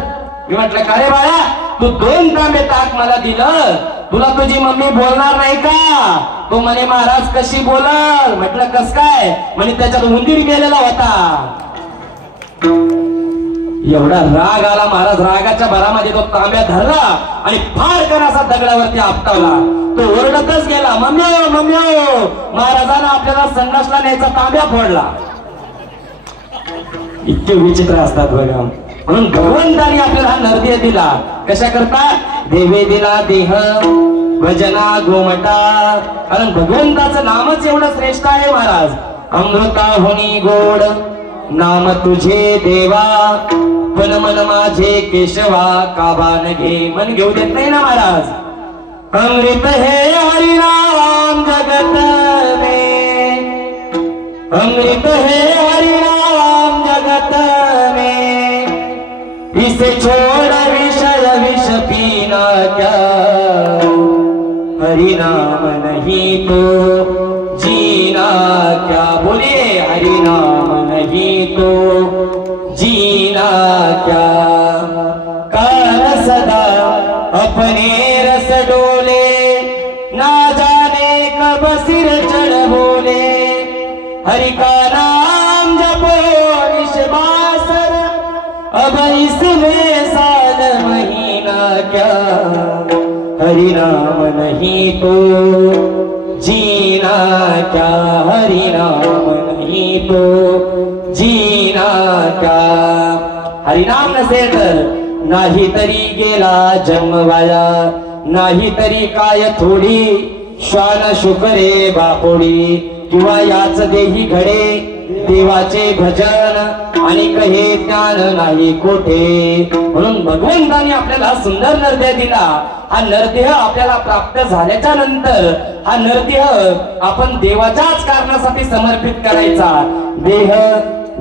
मी म्हटलं का रे बाळ्या तू 2 तांबे ताक मला दिलं, तुला तुझी मम्मी बोलणार नाही का? तो म्हणे महाराज कशी बोलल? म्हटलं कस काय? म्हणे त्याच्यात उंदीर गेलेला होता. एवढा राग आला महाराज. रागाच्या भरामध्ये तो तांब्या धरला आणि फाडकन असा दगडावरती आपटावला. तो ओरडतच गेला मम्मी महाराजांना आपल्याला संडासला न्यायचा तांब्या फोडला. इतके विचित्र असतात बघा. म्हणून भगवंतानी आपल्याला हा नरदेह दिला. कशा करता? देवे दिला देह भजना गोमटा. कारण भगवंताचं नामच एवढं श्रेष्ठ आहे महाराज. अमृता होनी गोड नाम तुझे देवा, पण मन माझे केशवा काबान घे. मन घेऊ देत नाही ना महाराज. अमृत है हरिनाम जगत में, अमृत है हरिनाम जगत में, इसे छोड़ विषय विष पीना क्या, हरिनाम नहीं तो जीना क्या. बोलिए हरिनाम नहीं तो जीना क्या. काल सदा अपने रस डोले, ना जाने कब सिर चढ़ बोले, हरि का नाम जपो निश्वासर, अब इसमें साल महीना क्या, हरि नाम नहीं तो जीना क्या, हरि नाम नहीं तो जीना क्या. हरिनाम नसेल तर नाही तरी गेला जन्म वाया, नाही तरी काय थोडी श्वान शुकरे बापोडी, किंवा याच देही घडे देवाचे भजन आणि कहे ज्ञान नाही कोठे. म्हणून भगवंतांनी आपल्याला सुंदर नरदेह दिला. हा नरदेह आपल्याला प्राप्त झाल्याच्या नंतर हा नरदेह आपण देवाच्याच कारणासाठी समर्पित करायचा. देह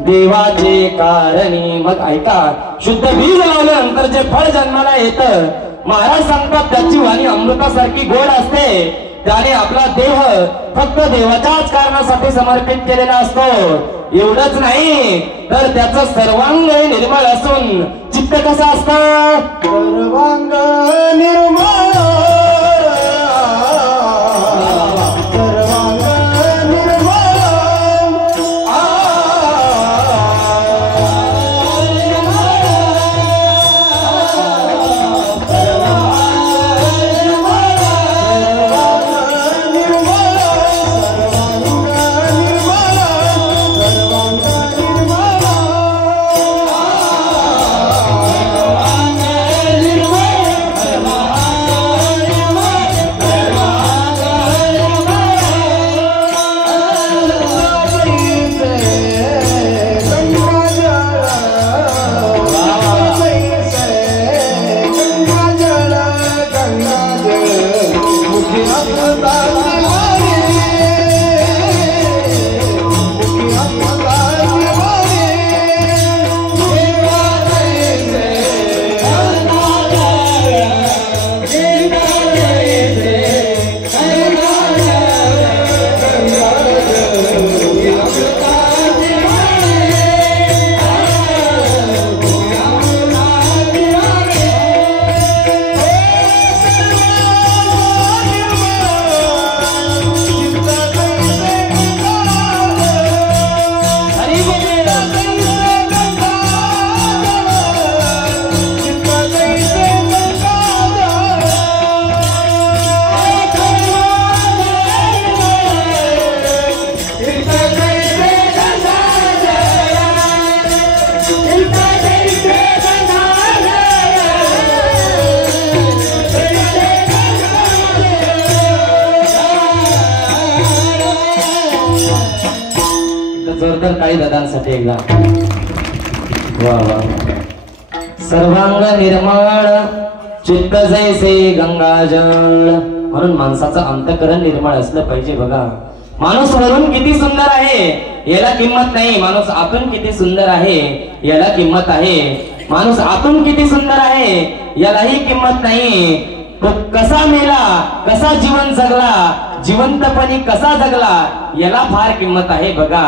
देवाचे कारणी. मग ऐका, शुद्ध बीज लावल्यानंतर जे फळ जन्माला येतं, महाराज सांगतात त्याची वाणी अमृतासारखी गोड असते. त्याने आपला देह फक्त देवाच्याच कारणासाठी समर्पित केलेला असतो. एवढंच नाही तर त्याचं सर्वांग निर्मळ असून चित्त कसं असतं? सर्वांग निर्मळ, सर्वांग निर्मळ. जोरदार काही दादांसाठी एकदा वा वा सर्वांग निर्मळ चित्त जैसे गंगाजळ म्हणून माणसाचं अंतःकरण निर्मळ असलं पाहिजे बघा माणूस वरून किती सुंदर आहे याला किंमत नाही माणूस आतून किती सुंदर आहे याला किंमत आहे माणूस आतून किती सुंदर आहे यालाही किंमत नाही तो कसा मेला कसा जीवन जगला जिवंतपणी कसा जगला याला फार किंमत आहे बघा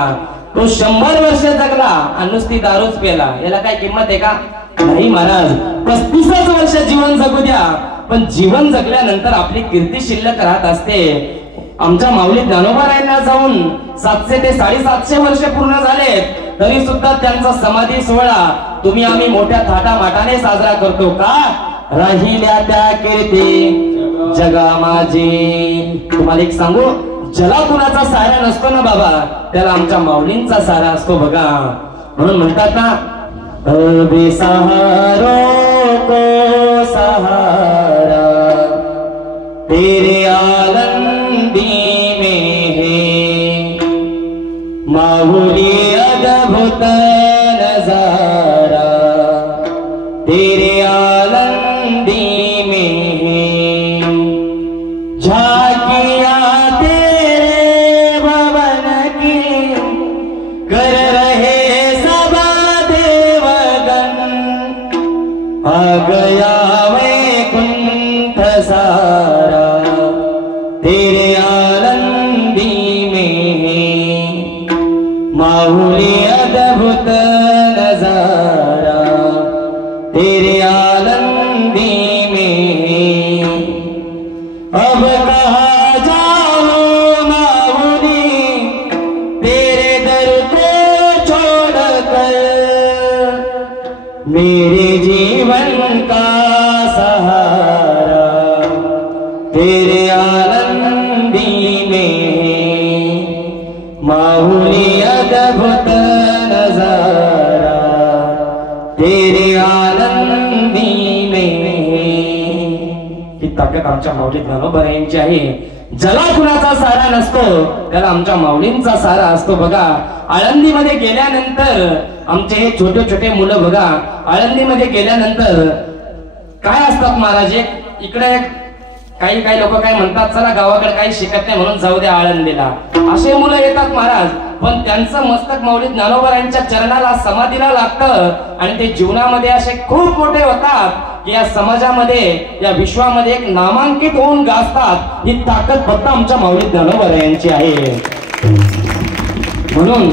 तो 100 वर्ष जगला आणि नुसती दारूच पेला याला काय किंमत आहे का नाही महाराज 35 वर्ष जीवन जगू द्या पण जीवन जगल्यानंतर आपली कीर्ती शिल्लक राहत असते आमच्या माऊली ज्ञानोबारायांना जाऊन 700 ते 750 वर्ष पूर्ण झाले तरी सुद्धा त्यांचा समाधी सोहळा तुम्ही आम्ही मोठ्या थाटामाटाने साजरा करतो का राहिल्या त्या कीर्ती जगा माझी तुम्हाला एक सांगू ज्याला कुणाचा सारा नसतो ना बाबा त्याला आमच्या माऊलींचा सारा असतो बघा म्हणून म्हणतात ना बेसहारों को सहारा तेरे आलंदी में है माऊली अद्भुत नजारा तेरे आलंदी में है झांकियां तेरे भवन की कर रहे सबा देवगन आ गया वैकुंठ सारा तेरे आलंदी में है माऊली अद्भुत नजारा तेरे आलंदी में है अब कहाँ जाऊं माऊली तेरे दर को छोड़कर मेरे जीवन का सहारा तेरे आलंदी में माऊली अद्भुत नजारा तेरे आलंदी में ही ताकद आमच्या माऊली ज्ञानोबारायांची आहे ज्याला कुणाचा सारा नसतो त्याला आमच्या माऊलींचा सारा असतो बघा आळंदीमध्ये गेल्यानंतर आमचे हे छोटे छोटे मुलं बघा आळंदीमध्ये गेल्यानंतर काय असतात महाराज इकडे काही लोक काय म्हणतात चला गावाकडे काही शिकत नाही म्हणून जाऊ द्या आळंदीला असे मुलं येतात महाराज पण त्यांचं मस्तक माऊली ज्ञानोबारायांच्या चरणाला समाधीला लागतं आणि ते जीवनामध्ये असे खूप मोठे होतात की या समाजामध्ये या विश्वामध्ये एक नामांकित होऊन गाजतात ही ताकद फक्त आमच्या माऊली ज्ञानोबारायांची आहे म्हणून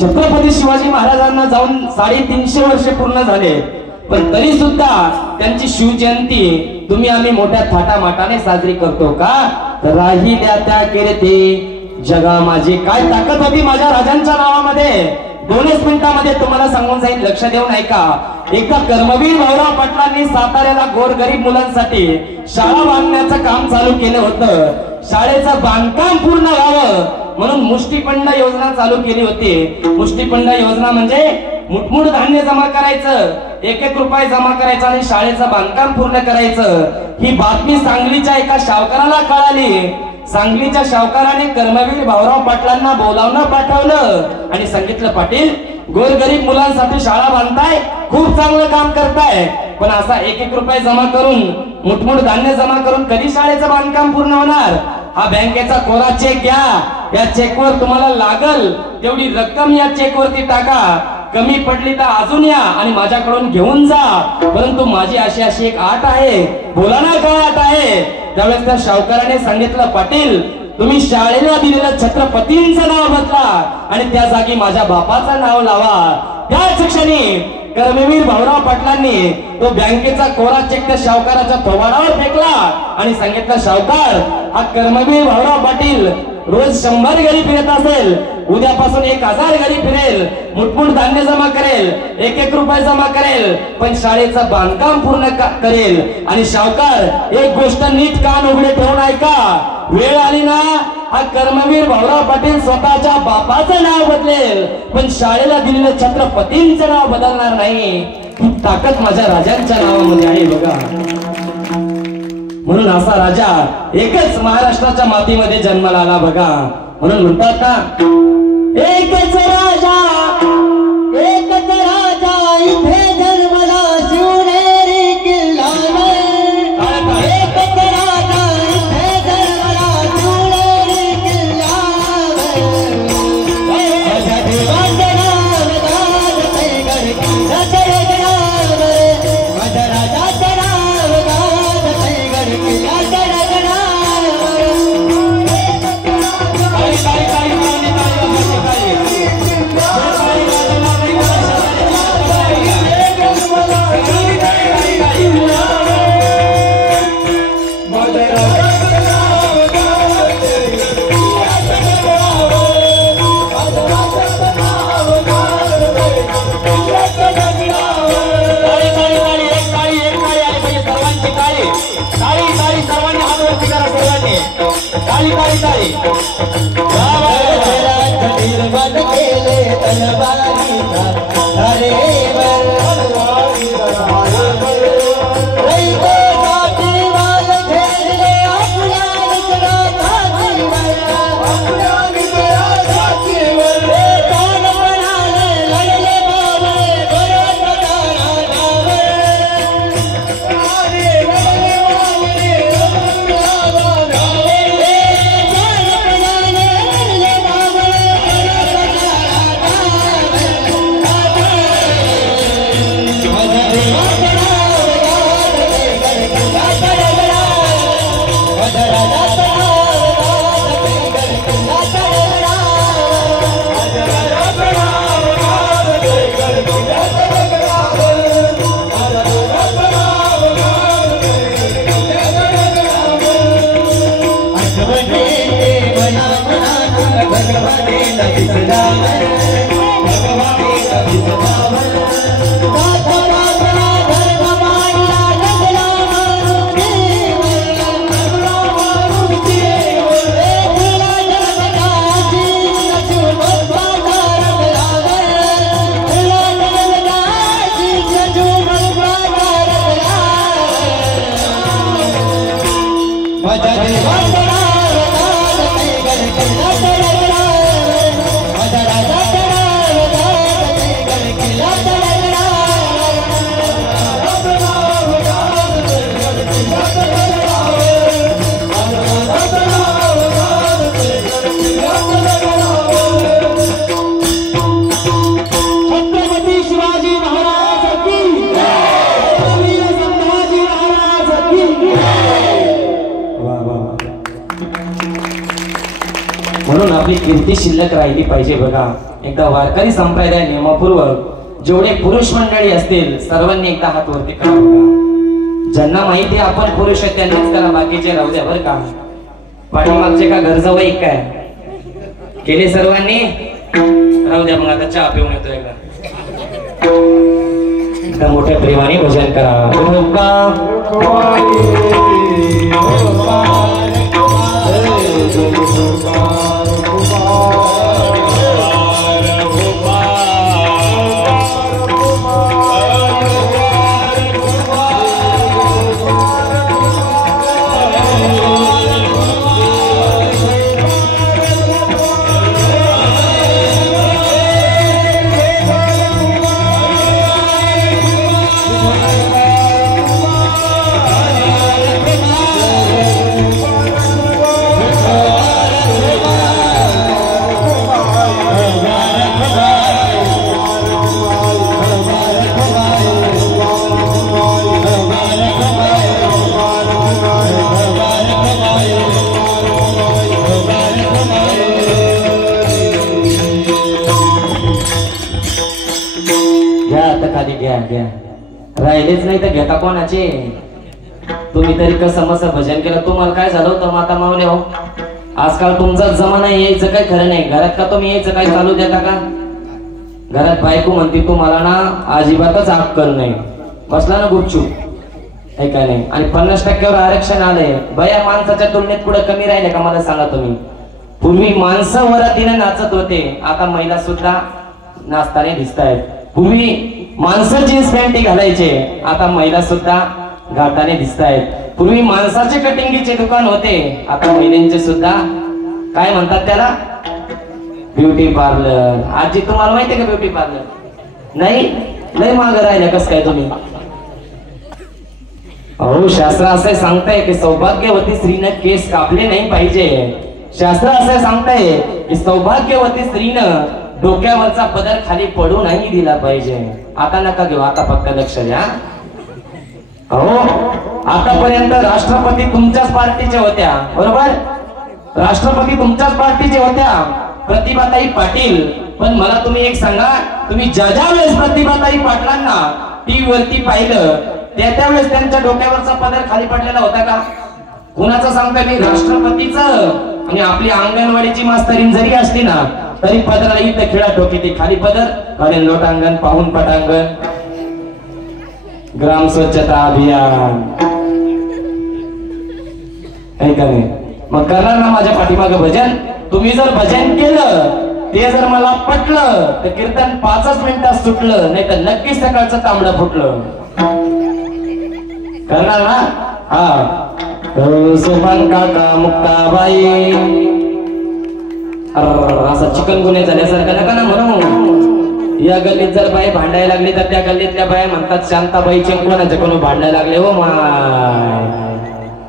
छत्रपती शिवाजी महाराजांना जाऊन 350 वर्ष पूर्ण झाले पण तरी सुद्धा त्यांची शिवजयंती तुम्ही आम्ही मोठ्या थाटामाटाने साजरी करतो का राहिल्या त्या कीर्ती जगा माझी काय ताकद होती माझ्या राजांच्या नावामध्ये 2 मिनिटांमध्ये तुम्हाला सांगून जाईल लक्ष देऊन ऐका एका कर्मवीर भाऊराव पाटलांनी साताऱ्याला गोरगरीब मुलांसाठी शाळा बांधण्याचं काम चालू केलं होतं शाळेचं बांधकाम पूर्ण व्हावं म्हणून मुष्टिपंड योजना चालू केली होती मुष्टिपंड योजना म्हणजे मुठमुठ धान्य जमा करायचं 1-1 रुपये जमा करायचा आणि शाळेचं बांधकाम पूर्ण करायचं ही बातमी सांगलीच्या एका शावकाराला कळाली सांगलीच्या शावकाराने कर्मवीर भाऊराव पाटलांना बोलावणं पाठवलं आणि सांगितलं पाटील गोरगरीब मुलांसाठी शाळा बांधताय खूप चांगलं काम करताय पण असा 1-1 रुपये जमा करून मुठमुठ धान्य जमा करून कधी शाळेचं बांधकाम पूर्ण होणार हा बँकेचा कोरा चेक घ्या या चेकवर तुम्हाला लागल तेवढी रक्कम या चेकवरती टाका कमी पडली तर अजून या आणि माझ्याकडून घेऊन जा परंतु माझी अशी एक आट आहे बोला ना काय आट आहे त्यावेळेस त्या शावकाराने सांगितलं पाटील तुम्ही शाळेला दिलेलं छत्रपतींचं नाव बदला आणि त्या जागी माझ्या बापाचं नाव लावा त्याच क्षणी कर्मवीर भाऊराव पाटलांनी तो बँकेचा कोरा चेक त्या शावकाराच्या थोबाडावर फेकला आणि सांगितलं शावकार हा कर्मवीर भाऊराव पाटील रोज 100 घरी फिरत असेल उद्यापासून 1000 घरी फिरेल मुठमुठ धान्य जमा करेल 1-1 रुपये जमा करेल पण शाळेचं बांधकाम पूर्ण करेल आणि शावकार एक गोष्ट नीट कान उघडे ठेवून ऐका वेळ आली ना हा कर्मवीर भाऊराव पाटील स्वतःच्या बापाचं नाव बदलेल पण शाळेला दिलेलं छत्रपतींचं नाव बदलणार नाही ही ताकद माझ्या राजांच्या नावामध्ये आहे बघा म्हणून असा राजा एकच महाराष्ट्राच्या मातीमध्ये जन्माला आला बघा म्हणून म्हणतात ना एकच राजा इथे जन्मला शिवनेरी किल्ल्यावर एकच राजा इथे जन्मला शिवनेरी किल्ल्यावर माझ्या देवाचं नाव गाजते गडकिल्ल्याच्या गगनावर माझ्या राजाचं नाव गाजते गडकिल्ल्याच्या गगनावर म्हणून आपली कीर्ती शिल्लक राहिली पाहिजे बघा. एकदा वारकरी संप्रदाय नियमपूर्वक जेवढे पुरुष मंडळी असतील सर्वांनी एकदा हात वरती करा बघा. ज्यांना माहिती आपण पुरुष आहे त्यांनाच करा, बाकीचे राहू द्या बरं का. पाठीमागचे का गरजावई काय केले सर्वांनी राहू द्या. मग आता चहा पिऊन येतो एकदा मोठ्या प्रेमाने भजन करा. घ्या राहिलेच नाही तर घेता कोणाचे. तुम्ही तरी कसं मस्त भजन केलं. तुम्हाला काय झालं होतं माता मावले हो. आजकाल तुमचा जमाना यायचं काय खरं नाही. घरात का तुम्ही यायचं काय चालू देता का. घरात बायको म्हणते तुम्हाला ना अजिबातच अक्कल नाही. बसला ना गुपचूप हे काय नाही. आणि 50% आरक्षण आलंय. बया माणसाच्या तुलनेत पुढे कमी राहिले का मला सांगा तुम्ही. पूर्वी माणसं वरातीने नाचत होते, आता महिला सुद्धा नाचताना दिसत आहेत. पूर्वी माणसं जीन्स पॅन्ट घालायचे, आता महिला सुद्धा घालताना दिसत आहेत. पूर्वी माणसाचे कटिंगीचे दुकान होते, आता महिलांचे सुद्धा काय म्हणतात त्याला ब्युटी पार्लर. आजी तुम्हाला माहिती आहे का ब्युटी पार्लर? नाही, लय माग राहिल्या कस काय तुम्ही? अहो शास्त्र असं सांगताय की सौभाग्यवती स्त्रीनं केस कापले नाही पाहिजे. शास्त्र असं सांगताय की सौभाग्यवती स्त्रीनं डोक्यावरचा पदर खाली पडू नाही दिला पाहिजे. आता नका घेऊ, आता फक्त लक्ष द्या. अहो आतापर्यंत राष्ट्रपती तुमच्याच पार्टीच्या होत्या, बरोबर? राष्ट्रपती तुमच्याच पार्टीच्या होत्या, प्रतिभाताई पाटील. पण मला तुम्ही एक सांगा, तुम्ही ज्या वेळेस प्रतिभाताई पाटलांना टीव्ही वरती पाहिलं त्यावेळेस त्यांच्या डोक्यावरचा पदर खाली पडलेला होता का? कुणाचं सांगता मी? राष्ट्रपतीचं. आणि आपली अंगणवाडीची मास्तरीन जरी असली ना तरी पदराला इथं खिळा ठोकी ती खाली पदर, खाली लोटांगण, पाहून पटांगण, ग्राम स्वच्छता अभियान, आहे का नाही? मग करणार ना माझ्या पाठीमागं भजन? तुम्ही जर भजन केलं ते जर मला पटलं तर कीर्तन 5 मिनिटात सुटलं, नाही तर नक्कीच सकाळचं तांबडं फुटलं. करणार ना? हा. सोपान काका मुक्ताबाई, असा चिकनगुन्हे झाल्यासारखं नका ना म्हणू. या गल्लीत जर बाई भांडायला लागली तर त्या गल्लीतल्या बाया म्हणतात शांताबाईचे कोणाच्या कोण भांडायला लागले हो माय.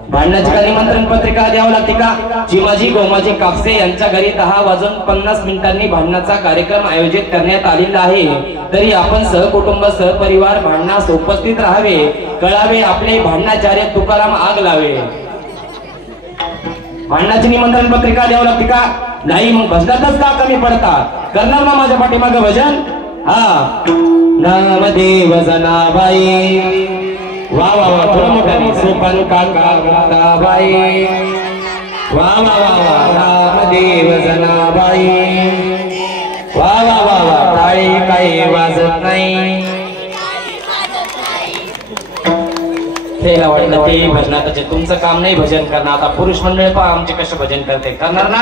भांडणाची का निमंत्रण पत्रिका द्यावं लागते का? चिमाजी गोमाजी कापसे यांच्या घरी 10:50 भांडणाचा कार्यक्रम आयोजित करण्यात आलेला आहे. तरी आपण सहकुटुंब सहपरिवार भांडणास उपस्थित राहावे, कळावे आपले भांडणाचार्य तुकाराम आग लावे. भांडणाची निमंत्रण पत्रिका द्यावं लागते का? नाही. मग भजनातच का कमी पडतात? करणार ना माझ्या पाठीमागे भजन? हा. नामदेव जनाबाई, वा वा वा, थोडं मोठ्याने. सोपान काका मुक्ताबाई, वा वा वा वा, नामदेव जनाबाई, वा वा वा वा, टाळी काही वाजत नाही. त्याला वाटलं ते भजनाचे तुमचं काम नाही भजन करणं. आता पुरुष मंडळ पहा आमचे कसे भजन करते. करणार ना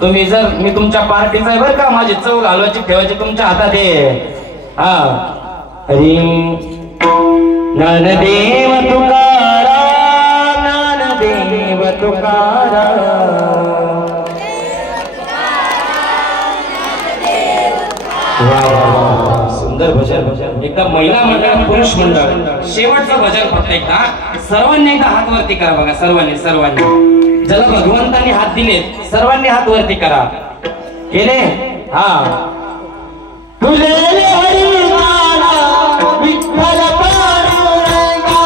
तुम्ही? जर मी तुमच्या पार्टीचा आहे बरं का, माझी चव घालवायची ठेवायची तुमच्या हातात आहे. हा. हरी ज्ञानदेव तुकाराम, ज्ञानदेव तुकाराम. सुंदर भजन. एकदा महिला मंडळ, पुरुष मंडळ, शेवटचं भजन फक्त एकदा सर्वांनी एकदा हात वरती करा बघा. सर्वांनी ज्याला भगवंतांनी हात दिलेत सर्वांनी हात वरती करा. केले? हा. तुझे हरिनाम विठ्ठल पांडुरंगा,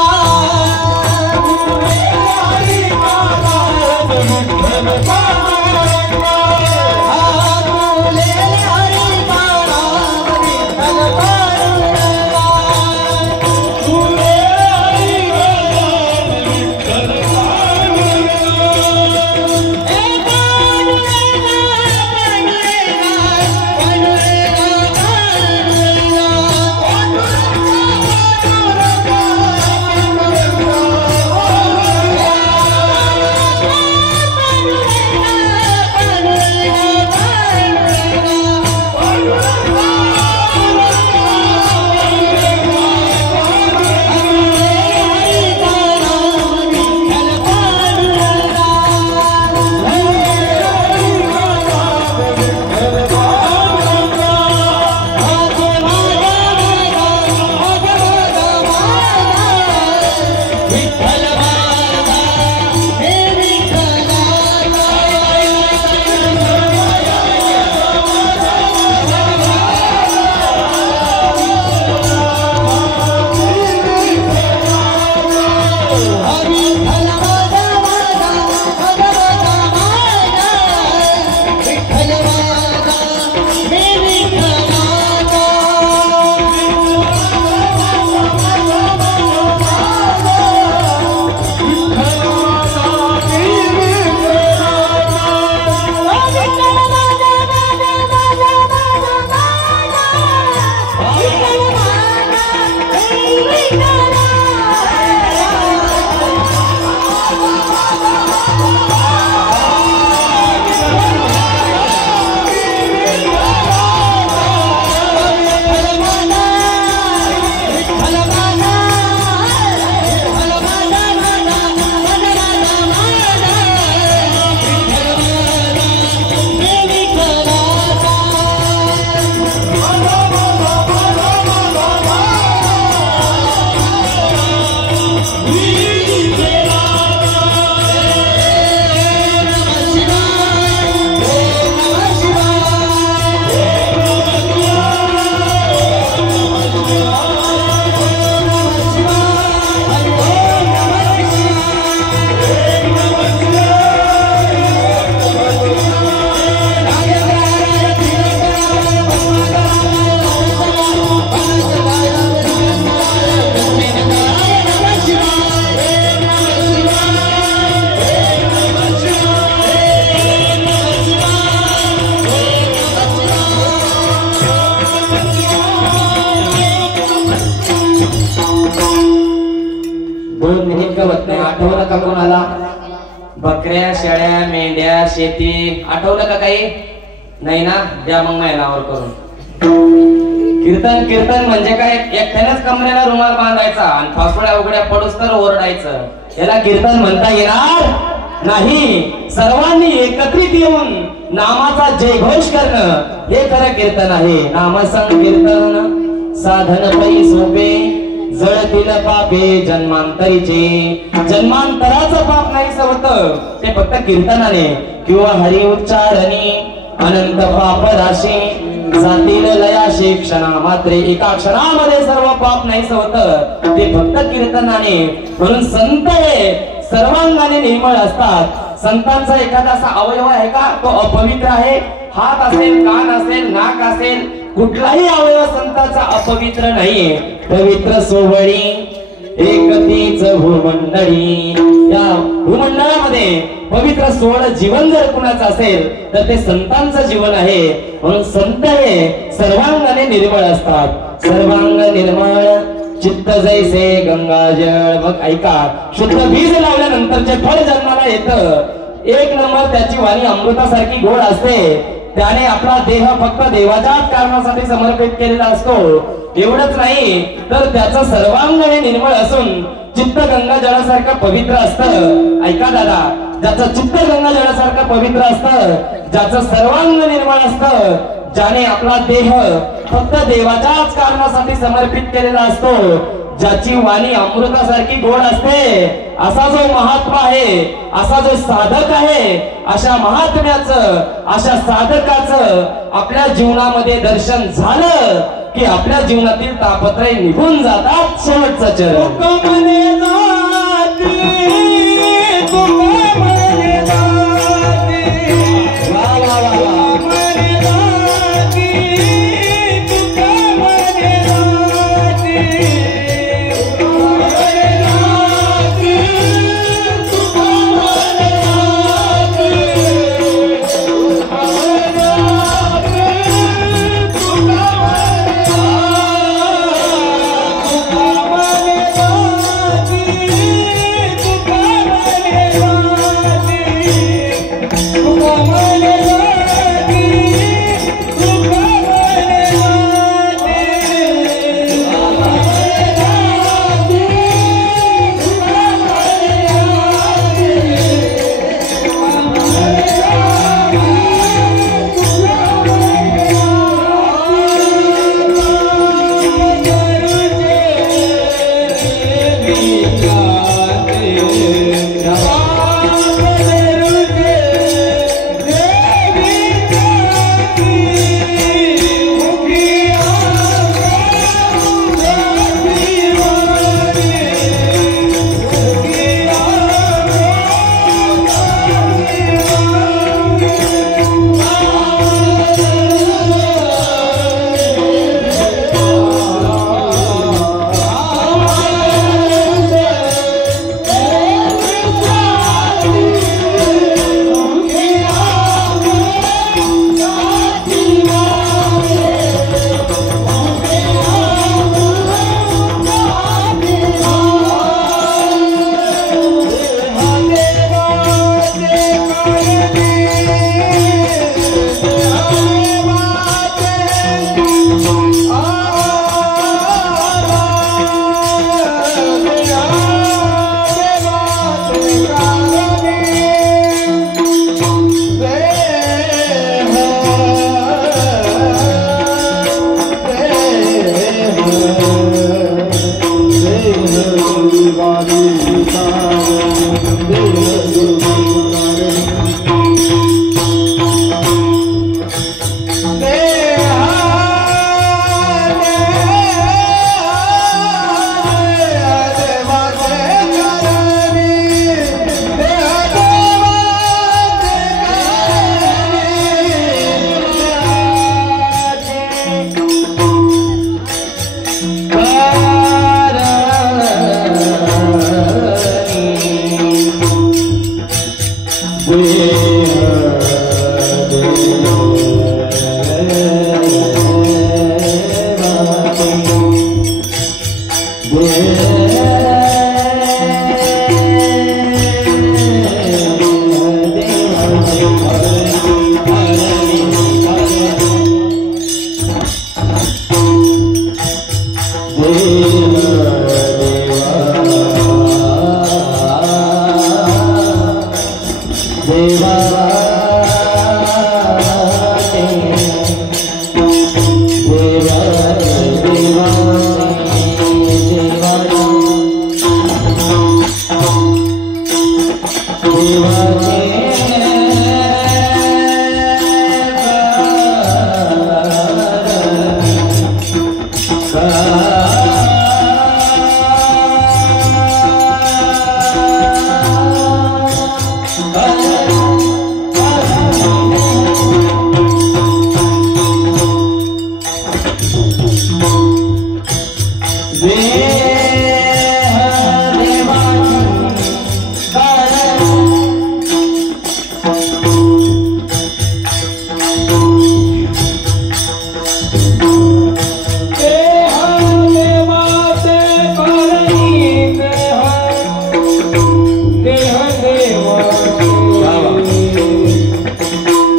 शेती आठवलं का काही नाही ना? द्या मग माझ्या नावावर करून. कीर्तन कीर्तन म्हणजे काय? एकट्यानेच कमरेला रुमाल बांधायचा आणि फासोड्या उघड्या पडूस तर ओरडायचं. याला कीर्तन म्हणता येणार नाही. सर्वांनी एकत्रित येऊन नामाचा जयघोष करणं हे खरं कीर्तन आहे. नामसंकीर्तन साधन पै सोपे जळतील पापे जन्मांतरीचे. जन्मांतराचं पाप नाही होत ते फक्त कीर्तनाने किंवा हरि उच्चारणे. अनंत पाप राशी जातील लयाशी क्षणा मात्रे. एका क्षणामध्ये सर्व पाप नाही होत ते फक्त कीर्तनाने. म्हणून संत हे सर्वांगाने निर्मळ असतात. संतांचा एखादा असा अवयव आहे का तो अपवित्र आहे? हात असेल, कान असेल, नाक असेल, कुठलाही अवयव संतांचा अपवित्र नाहीये. पवित्र सोवळी एकतीच भूमंडळी. या भूमंडळामध्ये पवित्र सोळ जीवन जर कुणाचं असेल तर ते संतांचं जीवन आहे. म्हणून संत हे सर्वांगाने निर्मळ असतात. सर्वांग निर्मळ चित्त जैसे गंगाजळ. मग ऐका, शुद्ध बीज लावल्यानंतर जे फळ जन्माला येतं एक नंबर त्याची वाणी अमृतासारखी गोड असते. त्याने आपला देह फक्त देवाच्याच कारणासाठी समर्पित केलेला असतो. एवढंच नाही तर त्याचं सर्वांग निर्मळ असून चित्त गंगा जळासारखं पवित्र असतं. ऐका दादा, ज्याचं चित्त गंगा जळासारखं पवित्र असतं, ज्याचं सर्वांग निर्मळ असतं, ज्याने आपला देह फक्त देवाच्याच कारणासाठी समर्पित केलेला असतो, ज्याची वाणी अमृतासारखी गोड असते, असा जो महात्मा आहे, असा जो साधक आहे, अशा महात्म्याचं, अशा साधकाचं आपल्या जीवनामध्ये दर्शन झालं की आपल्या जीवनातील तापत्रय निघून जातात. शेवटचं चरण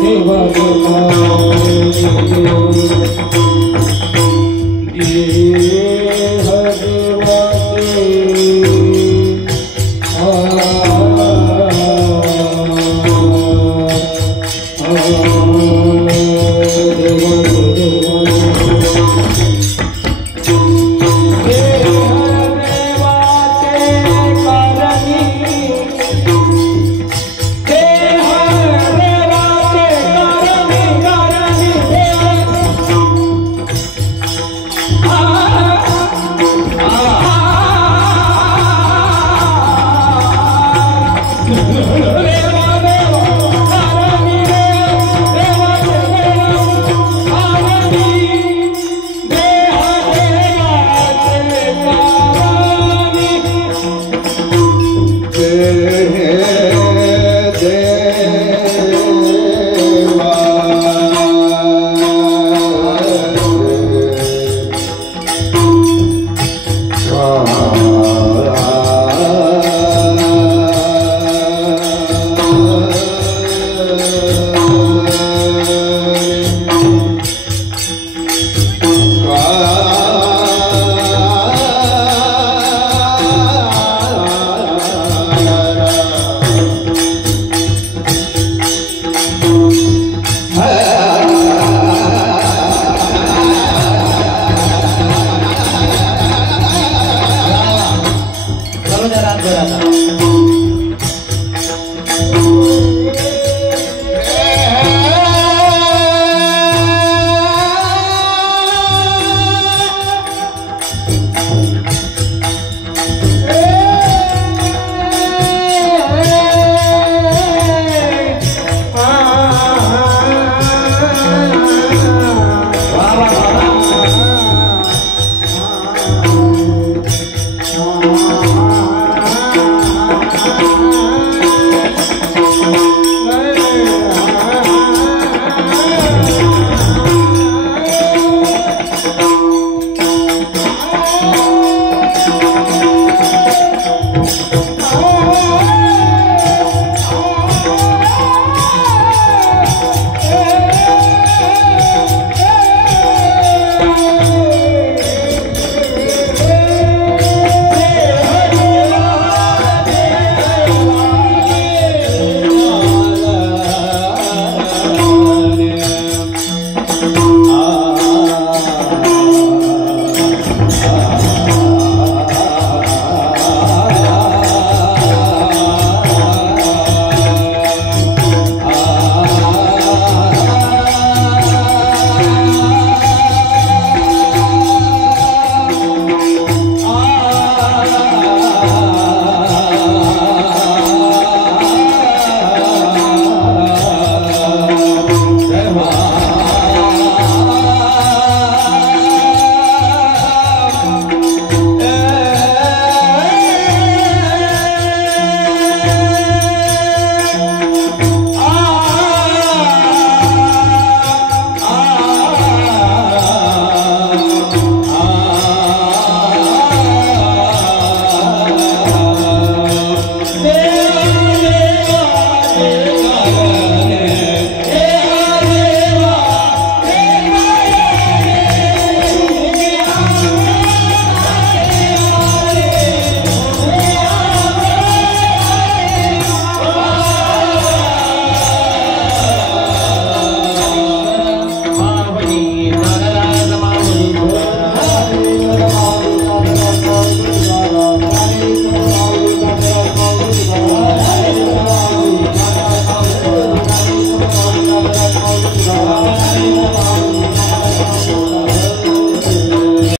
Hare